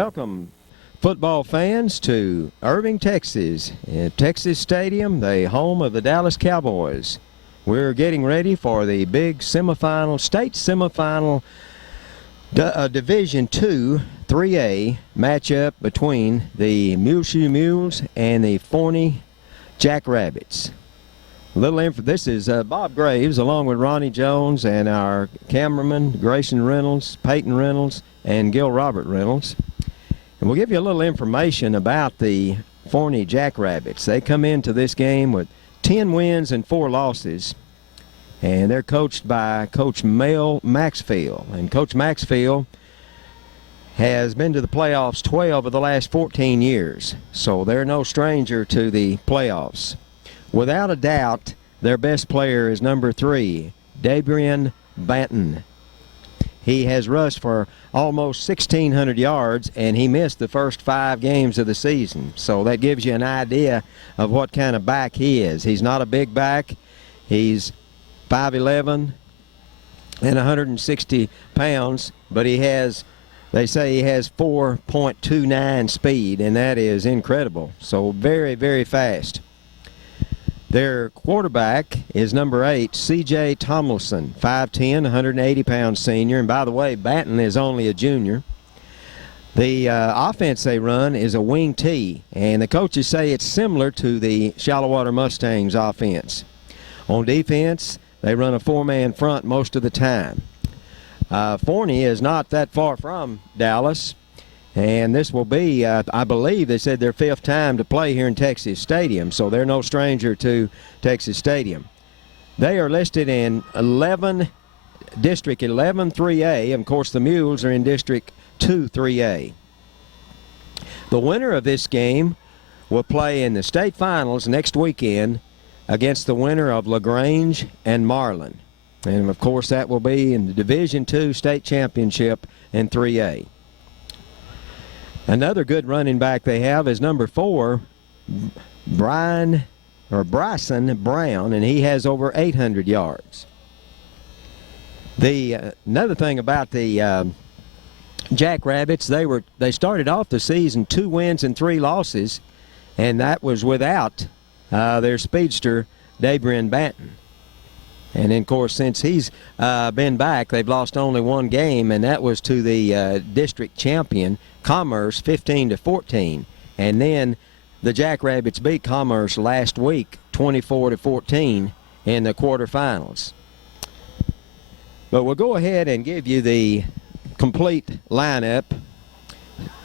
Welcome, football fans, to Irving, Texas, at Texas Stadium, the home of the Dallas Cowboys. We're getting ready for the big semifinal, state semifinal, Division II 3A matchup between the Muleshoe Mules and the Forney Jackrabbits. This is Bob Graves along with Ronnie Jones and our cameraman Grayson Reynolds, Peyton Reynolds, and Gil Robert Reynolds. And we'll give you a little information about the Forney Jackrabbits. They come into this game with 10 wins and 4 losses. And they're coached by Coach Mel Maxfield. And Coach Maxfield has been to the playoffs 12 of the last 14 years. So they're no stranger to the playoffs. Without a doubt, their best player is number 3, Dabrian Banton. He has rushed for almost 1,600 yards, and he missed the first 5 games of the season. So that gives you an idea of what kind of back he is. He's not a big back. He's 5'11" and 160 pounds, but they say he has 4.29 speed, and that is incredible. So very, very fast. Their quarterback is number 8, C.J. Tomlinson, 5'10", 180-pound senior. And by the way, Banton is only a junior. The offense they run is a wing T, and the coaches say it's similar to the Shallow Water Mustangs offense. On defense, they run a 4-man front most of the time. Forney is not that far from Dallas. And this will be, I believe they said, their 5th time to play here in Texas Stadium, so they're no stranger to Texas Stadium. They are listed in District 11 3A, and of course the Mules are in District 2 3A. The winner of this game will play in the state finals next weekend against the winner of LaGrange and Marlin. And of course that will be in the Division II state championship in 3A. Another good running back they have is number 4, Bryson Brown, and he has over 800 yards. Another thing about the Jackrabbits, they started off the season 2 wins and 3 losses, and that was without their speedster, Dabrian Banton. And then, of course, since he's been back, they've lost only 1 game, and that was to the district champion, Commerce, 15-14. And then the Jackrabbits beat Commerce last week, 24-14, in the quarterfinals. But we'll go ahead and give you the complete lineup,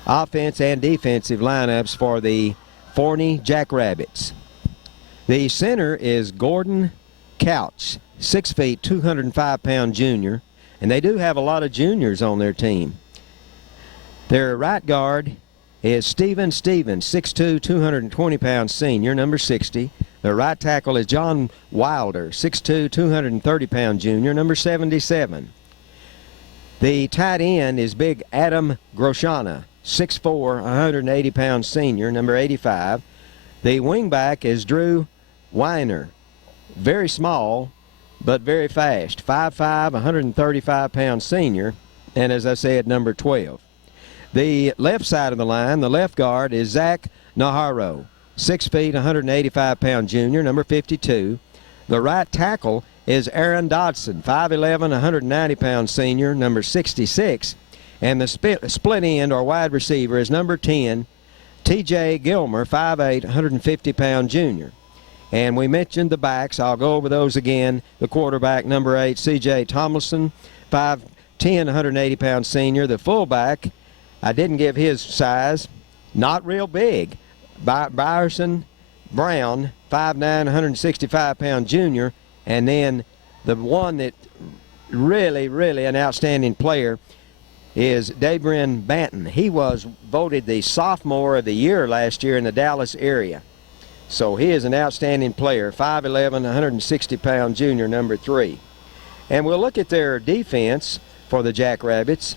offense and defensive lineups for the Forney Jackrabbits. The center is Gordon Couch, 6 feet, 205-pound junior, and they do have a lot of juniors on their team. Their right guard is Stephen Stevens, 6'2", 220-pound senior, number 60. Their right tackle is John Wilder, 6'2", 230-pound junior, number 77. The tight end is big Adam Groshana, 6'4", 180-pound senior, number 85. The wingback is Drew Weiner, very small but very fast, 5'5", 135-pound senior, and as I said, number 12. The left side of the line, the left guard, is Zach Naharo, 6 feet, 185-pound junior, number 52. The right tackle is Aaron Dodson, 5'11", 190-pound senior, number 66. And the split end or wide receiver is number 10, T.J. Gilmer, 5'8", 150-pound junior. And we mentioned the backs. I'll go over those again. The quarterback, number 8, C.J. Tomlinson, 5'10", 180-pound senior. The fullback, I didn't give his size, not real big, Bryson Brown, 5'9", 165-pound junior. And then the one that really an outstanding player is Dabrian Banton. He was voted the sophomore of the year last year in the Dallas area. So he is an outstanding player, 5'11", 160-pound junior, number 3. And we'll look at their defense for the Jackrabbits.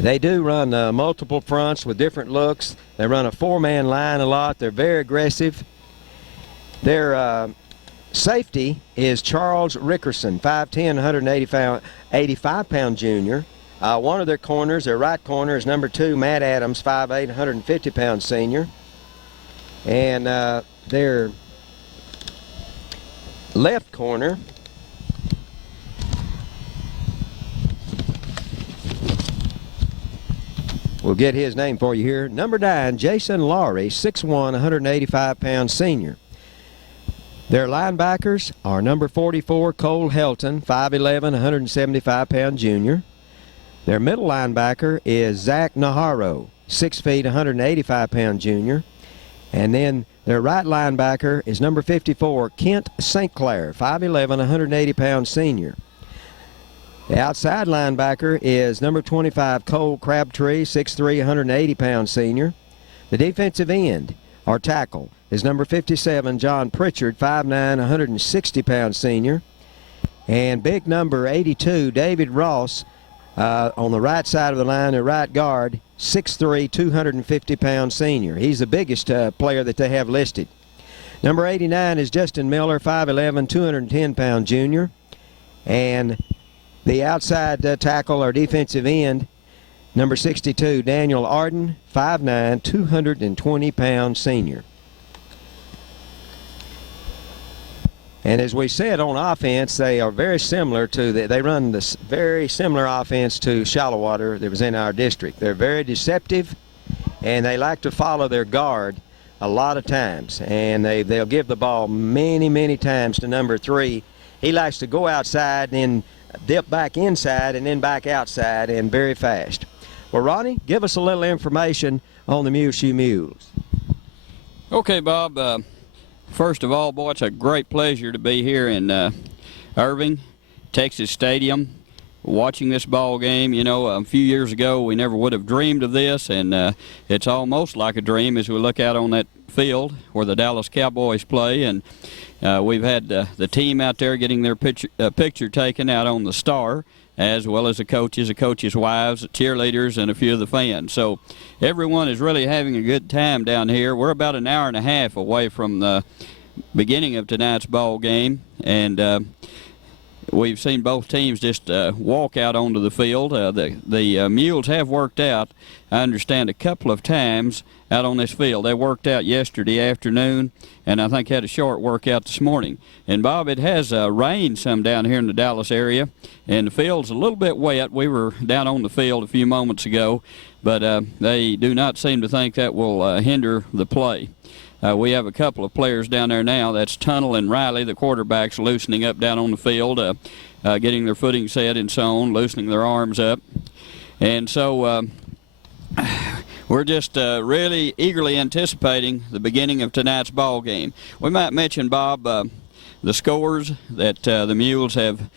They do run multiple fronts with different looks. They run a 4-man line a lot. They're very aggressive. Their safety is Charles Rickerson, 5'10", 185-pound junior. One of their corners, their right corner, is number 2, Matt Adams, 5'8", 150-pound senior. And their left corner we'll get his name for you here. Number 9, Jason Laurie, 6'1", 185-pound senior. Their linebackers are number 44, Cole Helton, 5'11", 175-pound junior. Their middle linebacker is Zach Naharo, 6 feet, 185-pound junior. And then their right linebacker is number 54, Kent St. Clair, 5'11", 180-pound senior. The outside linebacker is number 25, Cole Crabtree, 6'3", 180-pound senior. The defensive end, or tackle, is number 57, John Pritchard, 5'9", 160-pound senior. And big number 82, David Ross, on the right side of the line, the right guard, 6'3", 250-pound senior. He's the biggest player that they have listed. Number 89 is Justin Miller, 5'11", 210-pound junior. And the outside tackle or defensive end, number 62, Daniel Arden, 5'9", 220-pound senior. And as we said on offense, they are very similar to they run this very similar offense to Shallow Water that was in our district. They're very deceptive, and they like to follow their guard a lot of times. And they'll give the ball many times to number 3. He likes to go outside and then dip back inside and then back outside, and very fast. Well, Ronnie, give us a little information on the Muleshoe Mules. Okay, Bob. First of all, boy, it's a great pleasure to be here in Irving, Texas Stadium, watching this ball game. You know, a few years ago, we never would have dreamed of this, and it's almost like a dream as we look out on that field where the Dallas Cowboys play. And we've had the team out there getting their picture taken out on the Star, as well as the coaches' wives, the cheerleaders, and a few of the fans. So everyone is really having a good time down here. We're about an hour and a half away from the beginning of tonight's ball game, and we've seen both teams just walk out onto the field. The Mules have worked out, I understand, a couple of times out on this field. They worked out yesterday afternoon, and I think had a short workout this morning. And Bob, it has rained some down here in the Dallas area, and the field's a little bit wet. We were down on the field a few moments ago, but they do not seem to think that will hinder the play. We have a couple of players down there now. That's Tunnel and Riley, the quarterbacks, loosening up down on the field, getting their footing set and so on, loosening their arms up. And so we're just really eagerly anticipating the beginning of tonight's ball game. We might mention, Bob, the scores that the Mules have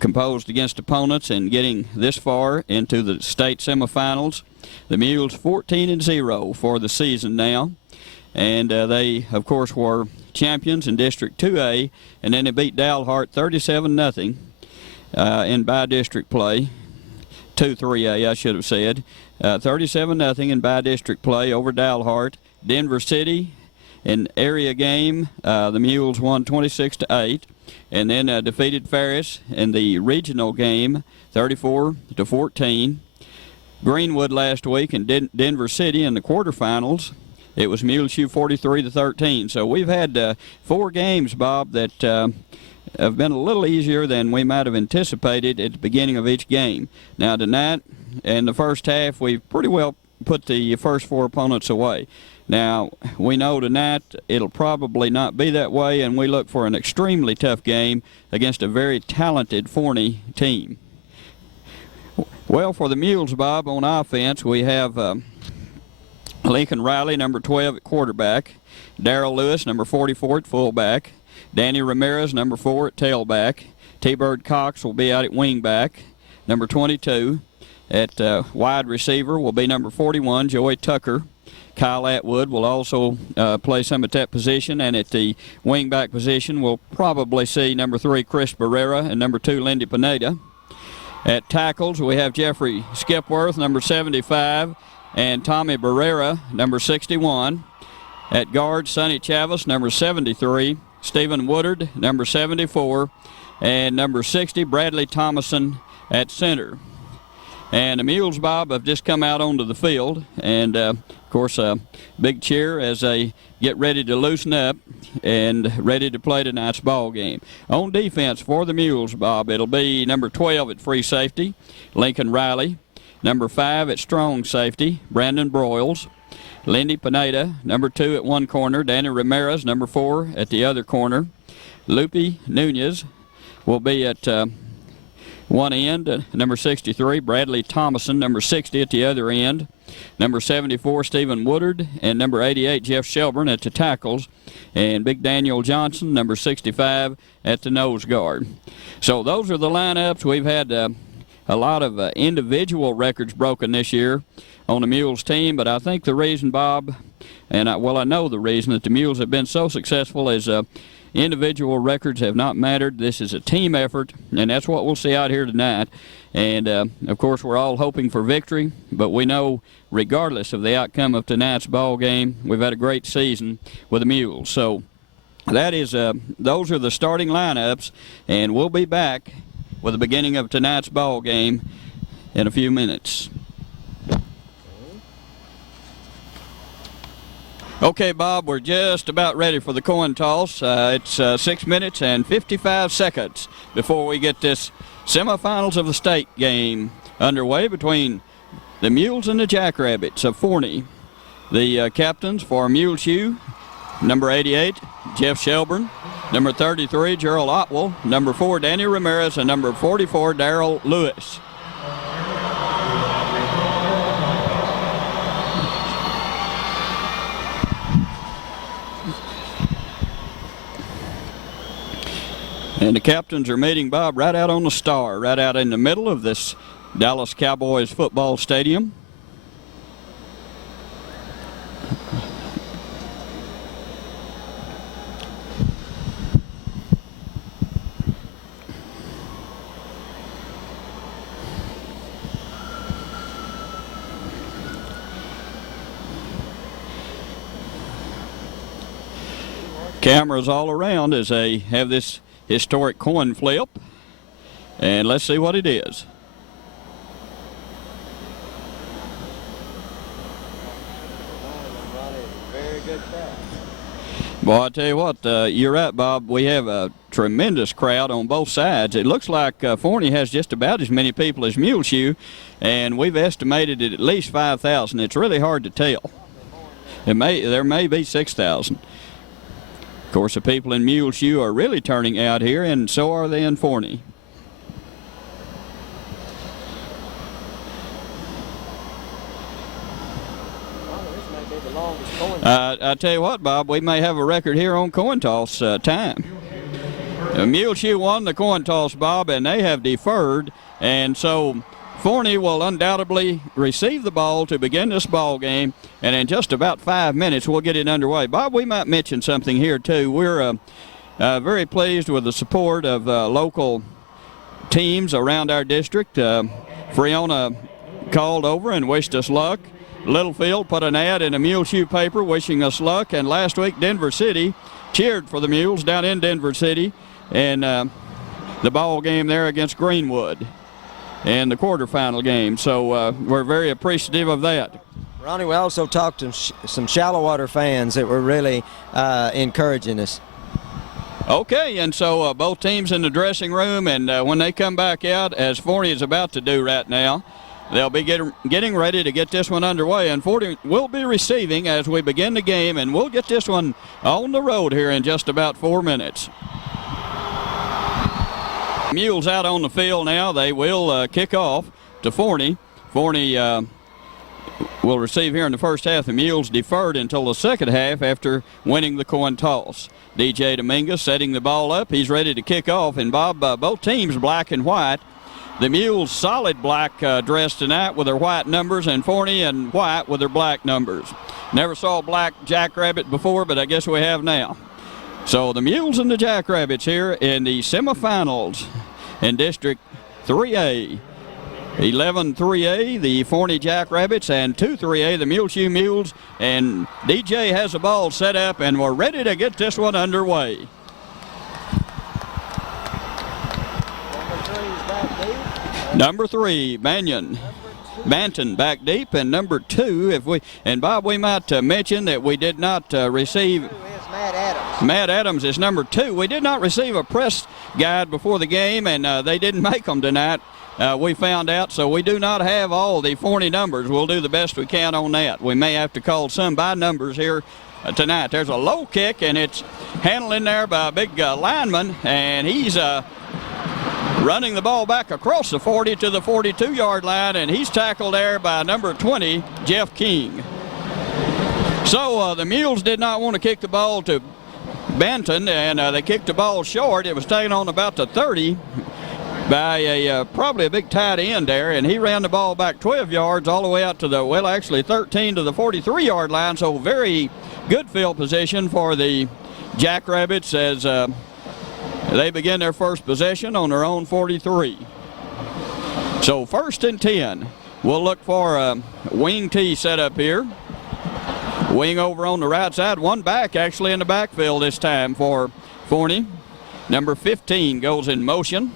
composed against opponents and getting this far into the state semifinals. The Mules 14-0 for the season now. And they, of course, were champions in District 2A, and then they beat Dalhart 37-0 in by-district play. 2-3A, I should have said. 37-0 in by-district play over Dalhart. Denver City, in area game, the Mules won 26-8, and then defeated Ferris in the regional game, 34-14. Greenwood last week in Denver City in the quarterfinals. It was Muleshoe 43-13. So we've had 4 games, Bob, that have been a little easier than we might have anticipated at the beginning of each game. Now tonight, in the first half, we've pretty well put the first 4 opponents away. Now, we know tonight it'll probably not be that way, and we look for an extremely tough game against a very talented Forney team. Well, for the Mules, Bob, on offense, we have Lincoln Riley, number 12 at quarterback. Darrell Lewis, number 44 at fullback. Danny Ramirez, number 4 at tailback. T-Bird Cox will be out at wingback. Number 22 at wide receiver will be number 41, Joey Tucker. Kyle Atwood will also play some at that position, and at the wingback position we'll probably see number 3, Chris Barrera, and number 2, Lindy Pineda. At tackles, we have Jeffrey Skipworth, number 75, and Tommy Barrera, number 61. At guard, Sonny Chavis, number 73, Stephen Woodard, number 74, and number 60, Bradley Thomason at center. And the Mules, Bob, have just come out onto the field. And, of course, a big cheer as they get ready to loosen up and ready to play tonight's ball game. On defense for the Mules, Bob, it'll be number 12 at free safety, Lincoln Riley. Number 5 at strong safety, Brandon Broyles. Lindy Pineda, number 2 at one corner. Danny Ramirez, number 4 at the other corner. Lupe Nunez will be at one end. Number 63, Bradley Thomason, number 60 at the other end. Number 74, Stephen Woodard, and number 88, Jeff Shelburne at the tackles. And Big Daniel Johnson, number 65, at the nose guard. So those are the lineups. We've had a lot of individual records broken this year on the Mules team, but I think the reason, Bob, and I know the reason that the Mules have been so successful is individual records have not mattered. This is a team effort, and that's what we'll see out here tonight. And, of course, we're all hoping for victory, but we know regardless of the outcome of tonight's ball game, we've had a great season with the Mules. So that is, those are the starting lineups, and we'll be back with the beginning of tonight's ball game in a few minutes. Okay, Bob, we're just about ready for the coin toss. It's 6 minutes and 55 seconds before we get this semifinals of the state game underway between the Mules and the Jackrabbits of Forney. The captains for Muleshoe, number 88, Jeff Shelburne, number 33, Gerald Otwell, number 4, Danny Ramirez, and number 44, Darrell Lewis. And the captains are meeting, Bob, right out on the star, right out in the middle of this Dallas Cowboys football stadium. Cameras all around as they have this historic coin flip, and let's see what it is. Boy, I tell you what, you're right, Bob. We have a tremendous crowd on both sides. It looks like Forney has just about as many people as Muleshoe, and we've estimated it at least 5,000. It's really hard to tell. There may be 6,000. Of course, the people in Muleshoe are really turning out here, and so are they in Forney. I tell you what, Bob, we may have a record here on coin toss time. Muleshoe won the coin toss, Bob, and they have deferred, and so Forney will undoubtedly receive the ball to begin this ball game, and in just about 5 minutes we'll get it underway. Bob, we might mention something here too. We're very pleased with the support of local teams around our district. Freona called over and wished us luck. Littlefield put an ad in a Muleshoe paper wishing us luck, and last week Denver City cheered for the Mules down in Denver City, and the ball game there against Greenwood in the quarterfinal game. So we're very appreciative of that. Ronnie, we also talked to some shallow water fans that were really encouraging us. Okay, and so both teams in the dressing room, and when they come back out, as Forney is about to do right now, they'll be getting ready to get this one underway, and Forney will be receiving as we begin the game, and we'll get this one on the road here in just about 4 minutes. Mules out on the field now. They will kick off to Forney. Forney will receive here in the first half. The Mules deferred until the second half after winning the coin toss. DJ Dominguez setting the ball up. He's ready to kick off, and Bob, both teams black and white. The Mules solid black dress tonight with their white numbers, and Forney and white with their black numbers. Never saw a black Jackrabbit before, but I guess we have now. So the Mules and the Jackrabbits here in the semifinals in District 3A. 11-3A, the Forney Jackrabbits, and 2-3A, the Muleshoe Mules. And DJ has the ball set up, and we're ready to get this one underway. Number 3, Banton back deep, and number 2, and Bob, we might mention that we did not receive. Matt Adams is number 2. We did not receive a press guide before the game, and they didn't make them tonight. We found out, so we do not have all the Forney numbers. We'll do the best we can on that. We may have to call some by numbers here tonight. There's a low kick, and it's handled in there by a big lineman, and he's running the ball back across the 40 to the 42-yard line, and he's tackled there by number 20, Jeff King. So the Mules did not want to kick the ball to Banton, and they kicked the ball short. It was taken on about the 30 by probably a big tight end there, and he ran the ball back 12 yards all the way out to the, well, actually 13 to the 43-yard line. So very good field position for the Jackrabbits as they begin their first possession on their own 43. So 1st and 10. We'll look for a wing tee set up here. Wing over on the right side. One back actually in the backfield this time for Forney. Number 15 goes in motion.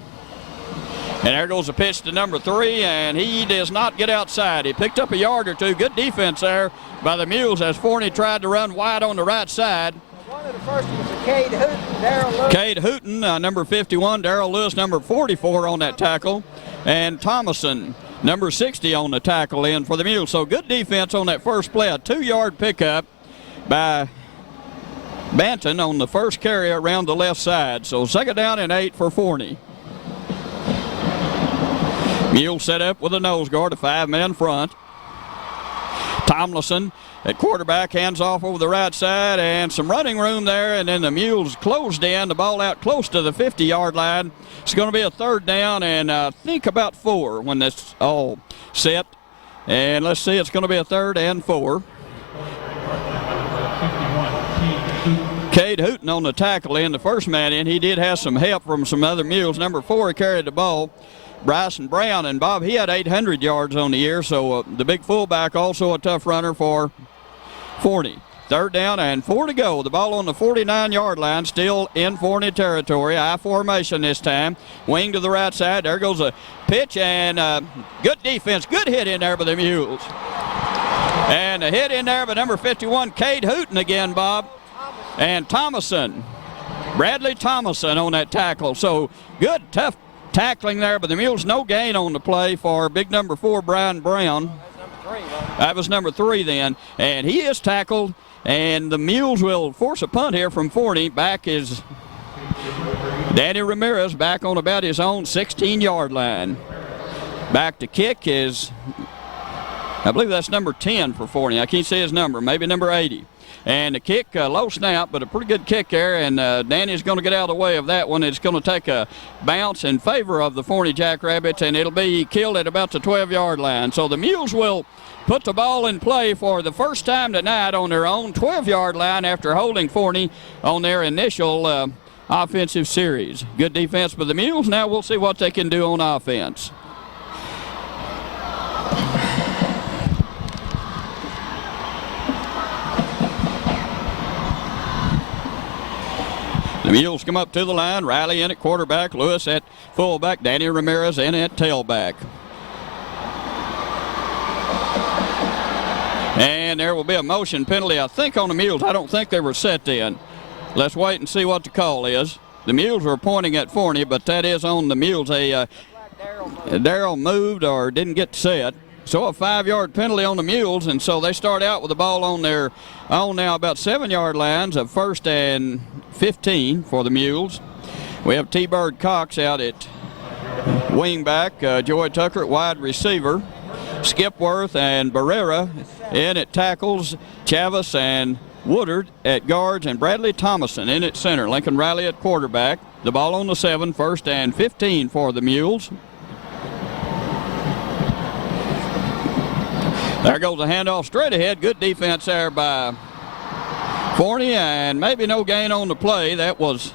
And there goes a pitch to number 3, and he does not get outside. He picked up a yard or two. Good defense there by the Mules as Forney tried to run wide on the right side. One of the first was a Cade Hooten, Darrell Lewis. Cade Hooten, number 51, Darrell Lewis, number 44 on that tackle, and Thomason, number 60 on the tackle in for the Mules. So good defense on that first play. A 2-yard pickup by Banton on the first carry around the left side. So 2nd down and 8 for Forney. Mules set up with a nose guard, a 5-man front. Tomlinson at quarterback, hands off over the right side, and some running room there, and then the Mules closed in, the ball out close to the 50-yard line. It's going to be a 3rd down and I think about 4 when this all set. And let's see, it's going to be a 3rd and 4. Cade Hooten on the tackle in, the first man in. He did have some help from some other Mules. Number 4 carried the ball, Bryson Brown, and Bob, he had 800 yards on the year, so the big fullback also a tough runner for Forney. 3rd down and 4 to go. The ball on the 49-yard line, still in Forney territory. I formation this time. Wing to the right side. There goes a pitch, and good defense. Good hit in there by the Mules. And a hit in there by number 51, Cade Hooten again, Bob. And Thomason, Bradley Thomason on that tackle. So good, tough tackling there, but the Mules no gain on the play for big number 4, Brian Brown. That was number 3 then, and he is tackled, and the Mules will force a punt here from Forney. Back is Danny Ramirez, back on about his own 16-yard line. Back to kick is, I believe that's number 10 for Forney. I can't see his number, maybe number 80. And the kick, low snap, but a pretty good kick there, and Danny's going to get out of the way of that one. It's going to take a bounce in favor of the Forney Jackrabbits, and it'll be killed at about the 12-yard line. So the Mules will put the ball in play for the first time tonight on their own 12-yard line after holding Forney on their initial offensive series. Good defense by the Mules. Now we'll see what they can do on offense. The Mules come up to the line. Riley in at quarterback, Lewis at fullback, Danny Ramirez in at tailback. And there will be a motion penalty, I think, on the Mules. I don't think they were set then. Let's wait and see what the call is. The Mules were pointing at Forney, but that is on the Mules. Darrell moved or didn't get set. So a 5-yard penalty on the Mules, and so they start out with the ball on their own now about 7-yard lines of 1st and 15 for the Mules. We have T-Bird Cox out at wingback, Joy Tucker at wide receiver, Skipworth and Barrera in at tackles, Chavis and Woodard at guards, and Bradley Thomason in at center. Lincoln Riley at quarterback. The ball on the 7, 1st and 15 for the Mules. There goes the handoff straight ahead. Good defense there by Forney, and maybe no gain on the play. That was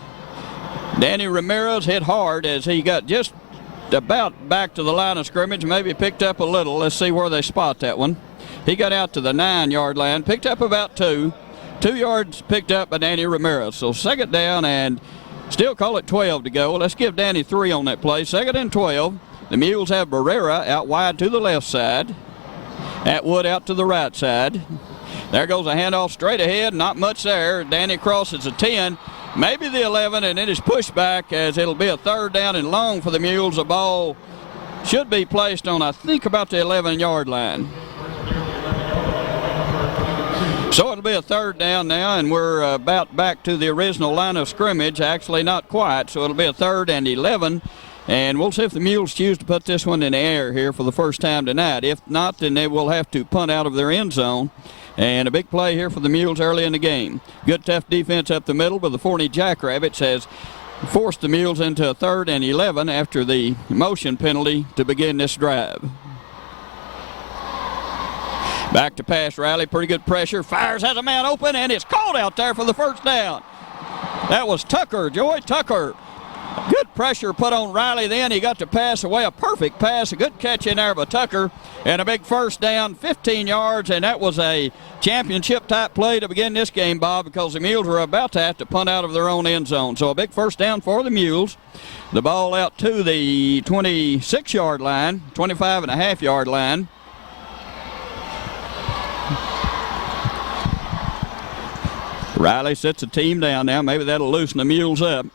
Danny Ramirez, hit hard as he got just about back to the line of scrimmage, maybe picked up a little. Let's see where they spot that one. He got out to the 9-yard line, picked up about 2. 2 yards picked up by Danny Ramirez. So 2nd down and Still call it 12 to go. Let's give Danny 3 on that play. 2nd and 12. The Mules have Barrera out wide to the left side. Atwood out to the right side. There goes a handoff straight ahead. Not much there. Danny crosses the 10, maybe the 11, and it is pushed back as it'll be a 3rd down and long for the Mules. The ball should be placed on, I think, about the 11-yard line. So it'll be a 3rd down now, and we're about back to the original line of scrimmage. Actually, not quite. So it'll be a 3rd and 11. And we'll see if the Mules choose to put this one in the air here for the first time tonight. If not, then they will have to punt out of their end zone. And a big play here for the Mules early in the game. Good, tough defense up the middle, but the Forney Jackrabbits has forced the Mules into a 3rd and 11 after the motion penalty to begin this drive. Back to pass, Riley. Pretty good pressure. Fires, has a man open, and it's called out there for the 1st down. That was Tucker, Joy Tucker. Good pressure put on Riley then. He got to pass away. A perfect pass. A good catch in there by Tucker. And a big 1st down, 15 yards. And that was a championship-type play to begin this game, Bob, because the Mules were about to have to punt out of their own end zone. So a big 1st down for the Mules. The ball out to the 26-yard line, 25.5-yard line. Riley sets the team down now. Maybe that'll loosen the Mules up.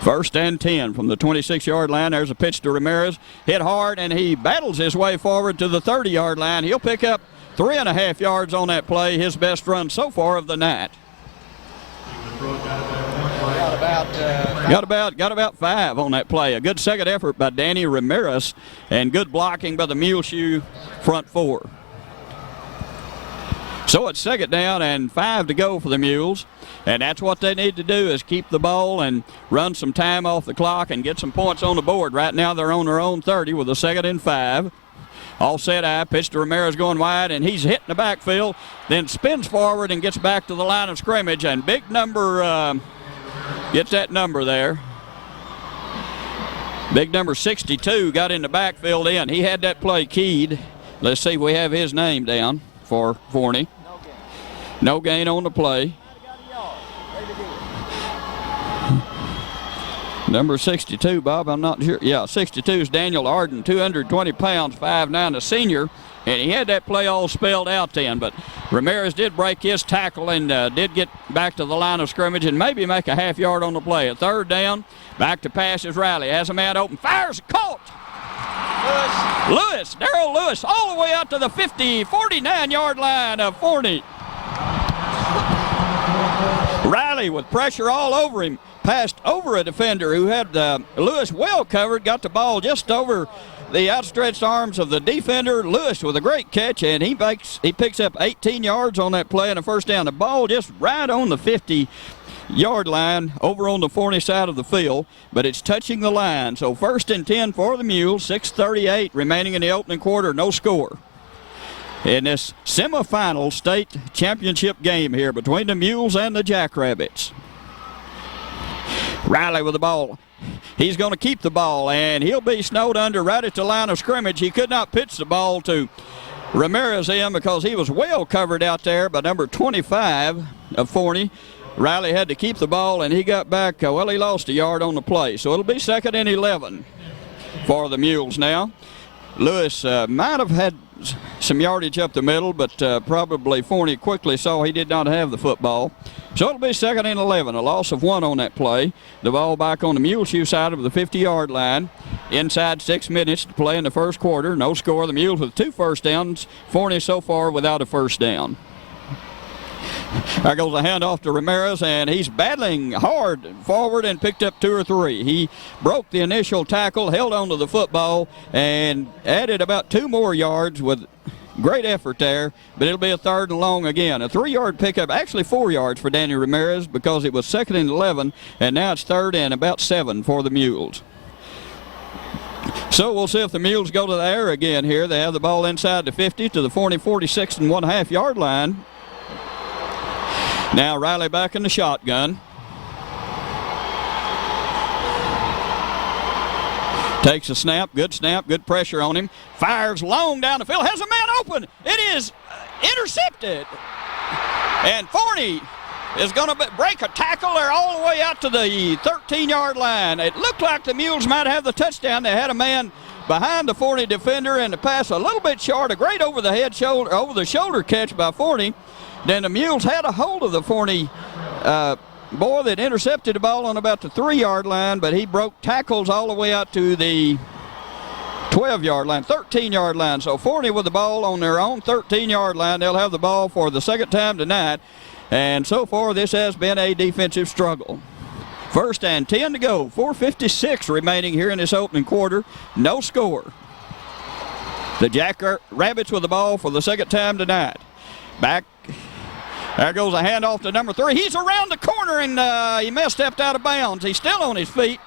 1st and 10 from the 26-yard line. There's a pitch to Ramirez. Hit hard, and he battles his way forward to the 30-yard line. He'll pick up 3.5 yards on that play, his best run so far of the night. Got about 5 on that play. A good 2nd effort by Danny Ramirez, and good blocking by the Muleshoe front 4. So it's 2nd down and 5 to go for the Mules. And that's what they need to do, is keep the ball and run some time off the clock and get some points on the board. Right now they're on their own 30 with a 2nd and 5. All set eye, pitch to Ramirez going wide, and he's hitting the backfield, then spins forward and gets back to the line of scrimmage. And big number, gets that number there. Big number 62 got in the backfield in. He had that play keyed. Let's see if we have his name down for Forney. No gain on the play. Number 62, Bob, I'm not sure. Yeah, 62 is Daniel Arden, 220 pounds, 5'9", a senior. And he had that play all spelled out then. But Ramirez did break his tackle and did get back to the line of scrimmage and maybe make a half yard on the play. A 3rd down, back to pass is Riley. Has a man open, fires, caught. Lewis, Darrell Lewis, all the way out to the 49-yard line of Forney. Riley with pressure all over him. Passed over a defender who had Lewis well covered, got the ball just over the outstretched arms of the defender. Lewis with a great catch, and he picks up 18 yards on that play and a 1st down. The ball just right on the 50-yard line over on the Forney side of the field, but it's touching the line. So 1st and 10 for the Mules, 6:38 remaining in the opening quarter, no score. In this semifinal state championship game here between the Mules and the Jackrabbits. Riley with the ball. He's going to keep the ball, and he'll be snowed under right at the line of scrimmage. He could not pitch the ball to Ramirez in because he was well covered out there by number 25 of Forney. Riley had to keep the ball, and he got back. Well, he lost a yard on the play. So it'll be 2nd and 11 for the Mules now. Lewis might have had some yardage up the middle, but probably Forney quickly saw he did not have the football. So it'll be 2nd and 11, a loss of 1 on that play. The ball back on the Muleshoe side of the 50-yard line. Inside 6 minutes to play in the 1st quarter. No score. The Mules with 2 first downs. Forney so far without a 1st down. There goes a handoff to Ramirez, and he's battling hard forward and picked up 2 or 3. He broke the initial tackle, held on to the football, and added about 2 more yards with great effort there, but it'll be a 3rd and long again. A 3-yard pickup, actually 4 yards for Danny Ramirez because it was 2nd and 11, and now it's 3rd and about 7 for the Mules. So we'll see if the Mules go to the air again here. They have the ball inside the 50 to the 46.5 yard line. Now Riley back in the shotgun. Takes a snap, good pressure on him. Fires long down the field, has a man open. It is intercepted. And Forney is going to break a tackle there all the way out to the 13-yard line. It looked like the Mules might have the touchdown. They had a man behind the Forney defender, and the pass a little bit short. A great over the shoulder catch by Forney. Then the Mules had a hold of the Forney boy that intercepted the ball on about the 3-yard line, but he broke tackles all the way out to the 12-yard line, 13-yard line. So Forney with the ball on their own 13-yard line. They'll have the ball for the second time tonight. And so far, this has been a defensive struggle. 1st and 10 to go. 4:56 remaining here in this opening quarter. No score. The Jackrabbits with the ball for the second time tonight. Back. There goes a handoff to number 3. He's around the corner, and he may have stepped out of bounds. He's still on his feet.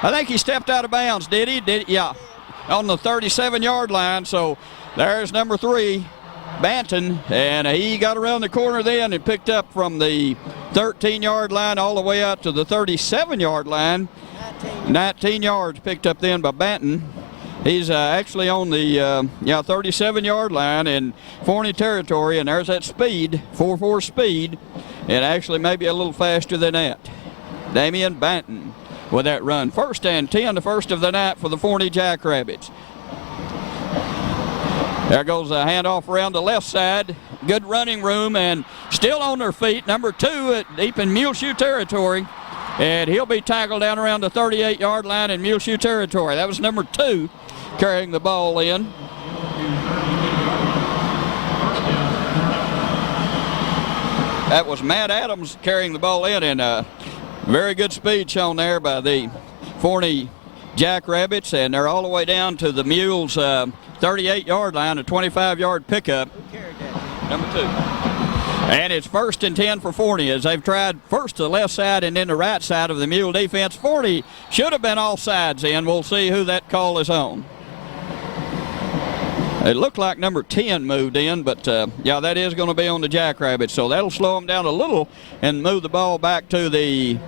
I think he stepped out of bounds, did he? Yeah. On the 37-yard line. So there's number 3, Banton, and he got around the corner then and picked up from the 13-yard line all the way out to the 37-yard line. 19 yards picked up then by Banton. He's actually on the 37-yard line in Forney territory, and there's that speed, 4.4 speed, and actually maybe a little faster than that. Damian Banton with that run. 1st and 10, the first of the night for the Forney Jackrabbits. There goes a handoff around the left side. Good running room and still on their feet. Number 2 deep in Muleshoe territory. And he'll be tackled down around the 38-yard line in Muleshoe territory. That was number 2 carrying the ball in. That was Matt Adams carrying the ball in, and very good speed shown there by the Forney Jackrabbits, and they're all the way down to the Mules 38-yard line, a 25-yard pickup. Number 2. And it's 1st and 10 for Forney as they've tried first the left side and then the right side of the Mule defense. Forney should have been all sides in. We'll see who that call is on. It looked like number 10 moved in, but yeah, that is going to be on the Jackrabbits, so that'll slow them down a little and move the ball back to the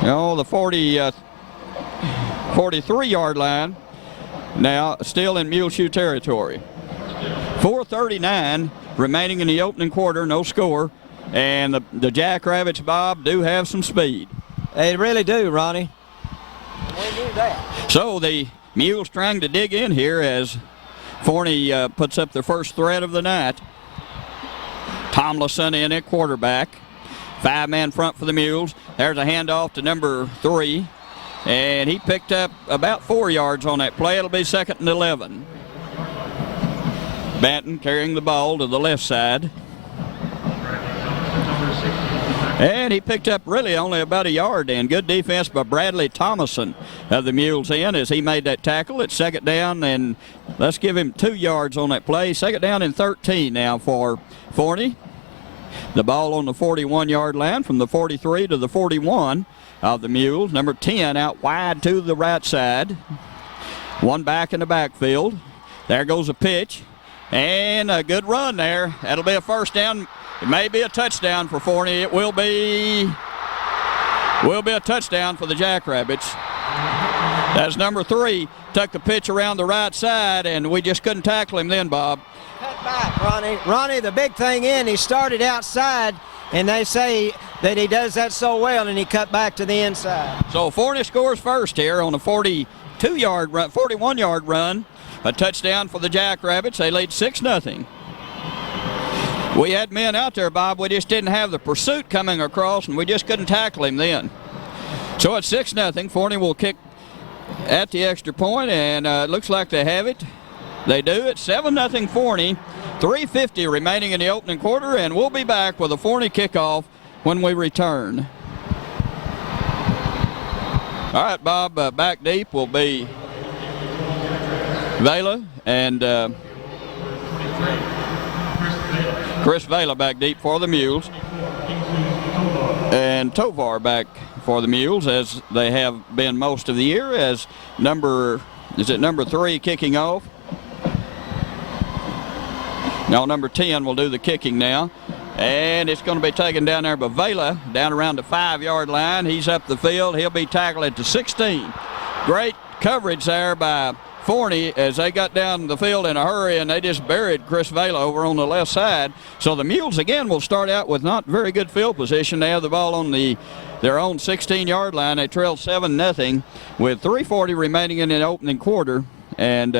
43-yard line. Now still in Muleshoe territory. 4:39 remaining in the opening quarter, no score, and the Jackrabbits, Bob, do have some speed. They really do, Ronnie. We knew that. So the Mules trying to dig in here as Forney puts up their first threat of the night. Tomlinson in at quarterback. 5-man front for the Mules. There's a handoff to number 3. And he picked up about 4 yards on that play. It'll be 2nd and 11. Banton carrying the ball to the left side. And he picked up really only about a yard in. Good defense by Bradley Thomason of the Mules in as he made that tackle. It's 2nd down, and let's give him 2 yards on that play. 2nd down and 13 now for Forney. The ball on the 41-yard line from the 43 to the 41 of the Mules. Number 10 out wide to the right side. 1 back in the backfield. There goes a pitch. And a good run there. That'll be a 1st down. It may be a touchdown for Forney. It will be a touchdown for the Jackrabbits. That's number 3. Took the pitch around the right side, and we just couldn't tackle him then, Bob. Cut back, Ronnie. Ronnie, the big thing he started outside, and they say that he does that so well, and he cut back to the inside. So Forney scores first here on a 41-yard run. A touchdown for the Jackrabbits. They lead 6-0. We had men out there, Bob. We just didn't have the pursuit coming across, and we just couldn't tackle him then. So it's 6-0. Forney will kick at the extra point, and it looks like they have it. They do. It's 7-0 Forney. 3:50 remaining in the opening quarter, and we'll be back with a Forney kickoff when we return. All right, Bob, back deep will be Vela and Chris Vela back deep for the Mules, and Tovar back for the Mules as they have been most of the year as number 3 kicking off. Now number 10 will do the kicking now, and it's going to be taken down there by Vela down around the 5-yard line. He's up the field. He'll be tackled at the 16. Great coverage there by Forney as they got down the field in a hurry, and they just buried Chris Vela over on the left side. So the Mules again will start out with not very good field position. They have the ball on their own 16-yard line. They trail 7-0 with 3:40 remaining in the opening quarter. And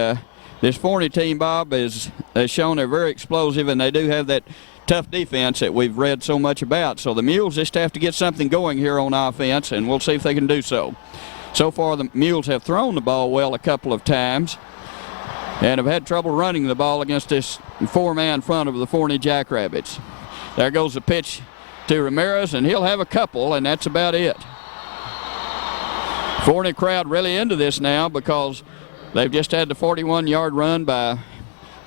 this Forney team, Bob, has shown they're very explosive, and they do have that tough defense that we've read so much about. So the Mules just have to get something going here on offense, and we'll see if they can do so. So far, the Mules have thrown the ball well a couple of times and have had trouble running the ball against this four-man front of the Forney Jackrabbits. There goes the pitch to Ramirez, and he'll have a couple, and that's about it. Forney crowd really into this now because they've just had the 41-yard run by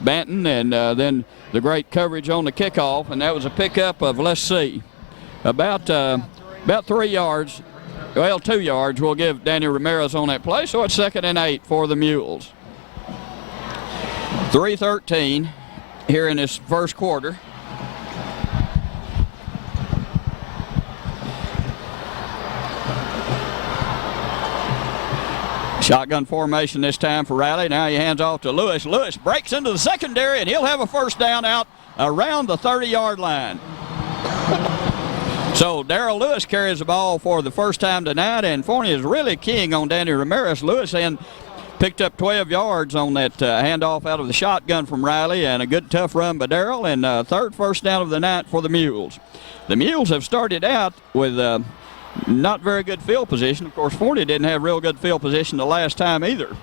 Banton, and then the great coverage on the kickoff, and that was a pickup of, let's see, about 3 yards. Well, 2 yards we'll give Danny Ramirez on that play, so it's 2nd and 8 for the Mules. 3:13 here in this first quarter. Shotgun formation this time for Riley. Now he hands off to Lewis. Lewis breaks into the secondary, and he'll have a first down out around the 30-yard line. So Darrell Lewis carries the ball for the first time tonight, and Forney is really keying on Danny Ramirez. Lewis then picked up 12 yards on that handoff out of the shotgun from Riley, and a good tough run by Darrell, and third first down of the night for the Mules. The Mules have started out with not very good field position. Of course, Forney didn't have real good field position the last time either.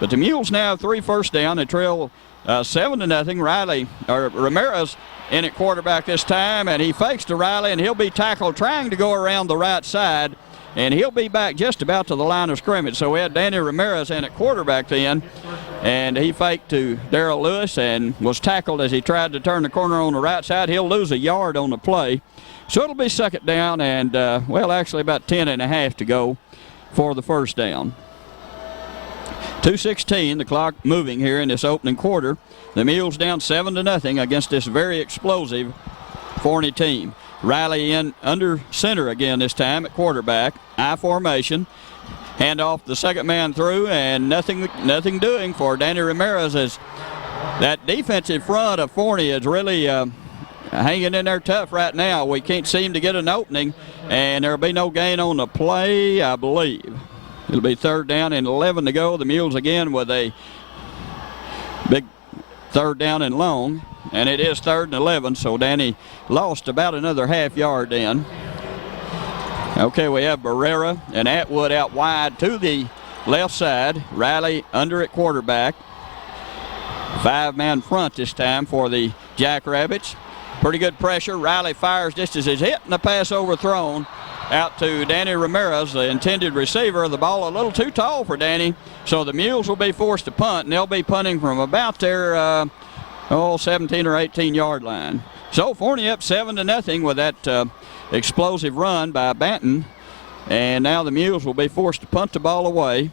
But the Mules now have 3 first down. They trail 7-0. Ramirez in at quarterback this time, and he fakes to Riley, and he'll be tackled trying to go around the right side, and he'll be back just about to the line of scrimmage. So we had Danny Ramirez in at quarterback then, and he faked to Darrell Lewis and was tackled as he tried to turn the corner on the right side. He'll lose a yard on the play. So it'll be 2nd down and, well, actually about 10.5 to go for the first down. 2:16, the clock moving here in this opening quarter. The Mules down 7-0 against this very explosive Forney team. Riley in under center again this time at quarterback. I formation. Hand off the second man through, and nothing doing for Danny Ramirez as that defensive front of Forney is really hanging in there tough right now. We can't seem to get an opening, and there'll be no gain on the play, I believe. It'll be 3rd down and 11 to go. The Mules again with a big 3rd down and long, and it is 3rd and 11, so Danny lost about another half yard then. Okay, we have Barrera and Atwood out wide to the left side. Riley under at quarterback. 5-man front this time for the Jackrabbits. Pretty good pressure. Riley fires just as he's hitting the pass overthrown out to Danny Ramirez, the intended receiver. The ball a little too tall for Danny, so the Mules will be forced to punt, and they'll be punting from about their 17 or 18-yard line. So Forney up 7-0 with that explosive run by Banton, and now the Mules will be forced to punt the ball away.